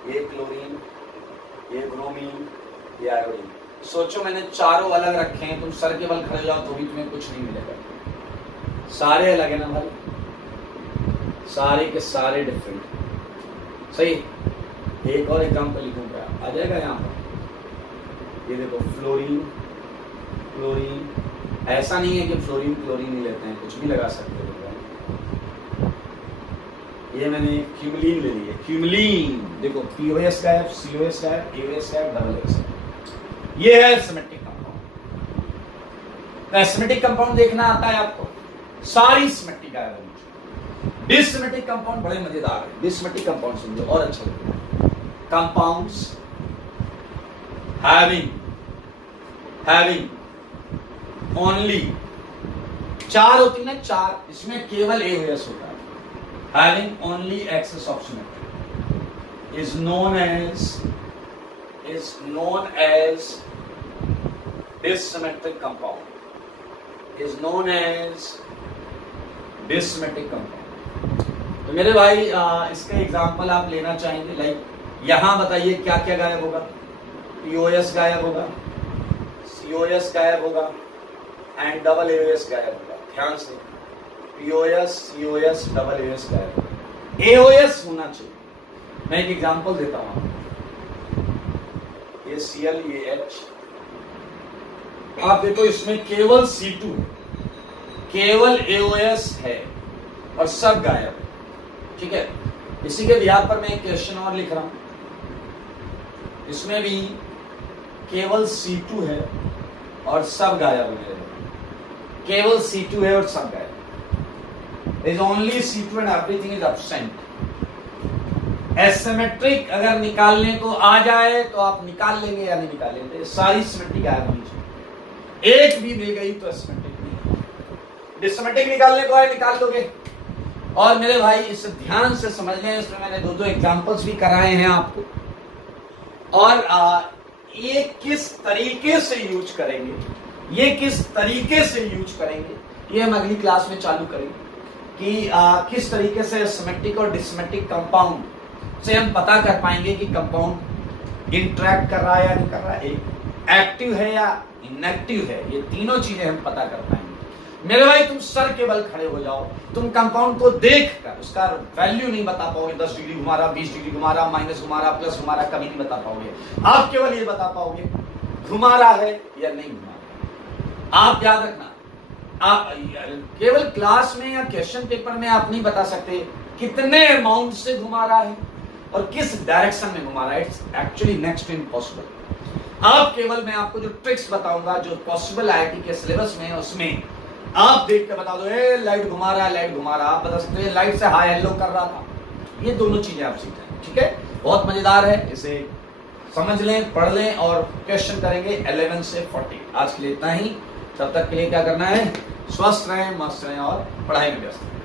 ये क्लोरीन, ये ब्रोमीन, ये आयोडीन. सोचो मैंने चारों अलग रखे हैं, तुम सर के बल खड़े जाओ तो भी तुम्हें कुछ नहीं मिलेगा. सारे अलग है ना भाई, सारे के सारे डिफरेंट. सही. एक और एग्जाम्पल लिखूं क्या, आ जाएगा यहाँ पर. ये देखो फ्लोरीन, क्लोरीन. ऐसा नहीं है कि फ्लोरीन क्लोरीन नहीं लेते हैं, कुछ भी लगा सकते हो. ये मैंने क्यूमलीन ले ली है. क्यूमलीन देखो, POS का है, COS का है, AOS का है, डबल OS. ये है सिमेट्रिक कंपाउंड. तो एसिमेट्रिक कंपाउंड देखना आता है आपको, सारी सिमेट्रिक गायब होनी. डिसिमेट्रिक कंपाउंड बड़े मजेदार है. डिसिमेट्रिक कंपाउंड समझो और अच्छा लगता है. कंपाउंड्स हैविंग ओनली, चार होती ना, चार, इसमें केवल AOS होता है. Having only excess of symmetry is known as dissymmetric compound. तो मेरे भाई इसका एग्जांपल आप लेना चाहेंगे. लाइक यहां बताइए क्या क्या गायब होगा. POS गायब होगा, COS गायब होगा एंड डबल AOS गायब होगा. ध्यान से, POS, COS, डबल AOS गायब होगा. AOS होना चाहिए. मैं एक एग्जांपल देता हूं. ये Cl, ये H. आप देखो इसमें केवल C2 है, केवल AOS है और सब गायब है. ठीक है. इसी के आधार पर मैं एक क्वेश्चन और लिख रहा हूं. इसमें भी केवल C2 है और सब गायब है. केवल C2 है और सब गायब. There is only C2 and everything is absent. Asymmetric अगर निकालने को आ जाए तो आप निकाल लेंगे या नहीं निकाल लेंगे. सारी सिमेट्रिक गायब होनी चाहिए. एक भी मिल गई तो एसिमेट्रिक नहीं. डिसिमेट्रिक निकालने को आए निकाल लोगे. और मेरे भाई इसे ध्यान से समझ लें, इसमें मैंने दो एग्जांपल्स भी कराए हैं आपको. और ये किस तरीके से यूज करेंगे, ये हम अगली क्लास में चालू करेंगे कि किस तरीके से सिमेट्रिक और डिसिमेट्रिक कंपाउंड से हम पता कर पाएंगे कि कंपाउंड इंटरैक्ट कर रहा है या नहीं कर रहा है, एक्टिव है या इनएक्टिव है. ये तीनों चीजें हम पता कर पाएंगे. मेरे भाई तुम सर के बल खड़े हो जाओ, तुम कंपाउंड को देख कर उसका वैल्यू नहीं बता पाओगे. 10 डिग्री घुमा रहा, 20 डिग्री घुमा रहा, माइनस घुमा रहा, प्लस घुमा रहा, कभी नहीं बता पाओगे. आप केवल ये बता पाओगे घुमा रहा है या नहीं घुमा रहा. आप याद रखना, आप केवल क्लास में या क्वेश्चन पेपर में आप नहीं बता सकते कितने अमाउंट से घुमा रहा है और किस डायरेक्शन में घुमा रहा है. It's actually next to impossible. आप केवल मैं आपको जो ट्रिक्स बताऊंगा जो पॉसिबल आईआईटी के सिलेबस में है, उसमें आप देख के बता दो लाइट घुमा रहा है, लाइट घुमा रहा. आप बता सकते हैं लाइट से हाई हेलो कर रहा था. ये दोनों चीजें आप सीख जाएंगे. ठीक है, बहुत मजेदार है. इसे समझ लें, पढ़ लें और क्वेश्चन करेंगे 11 से 40. आज के लिए इतना ही. तब तक के लिए क्या करना है, स्वस्थ रहें, मस्त रहें और पढ़ाई में व्यस्त रहें.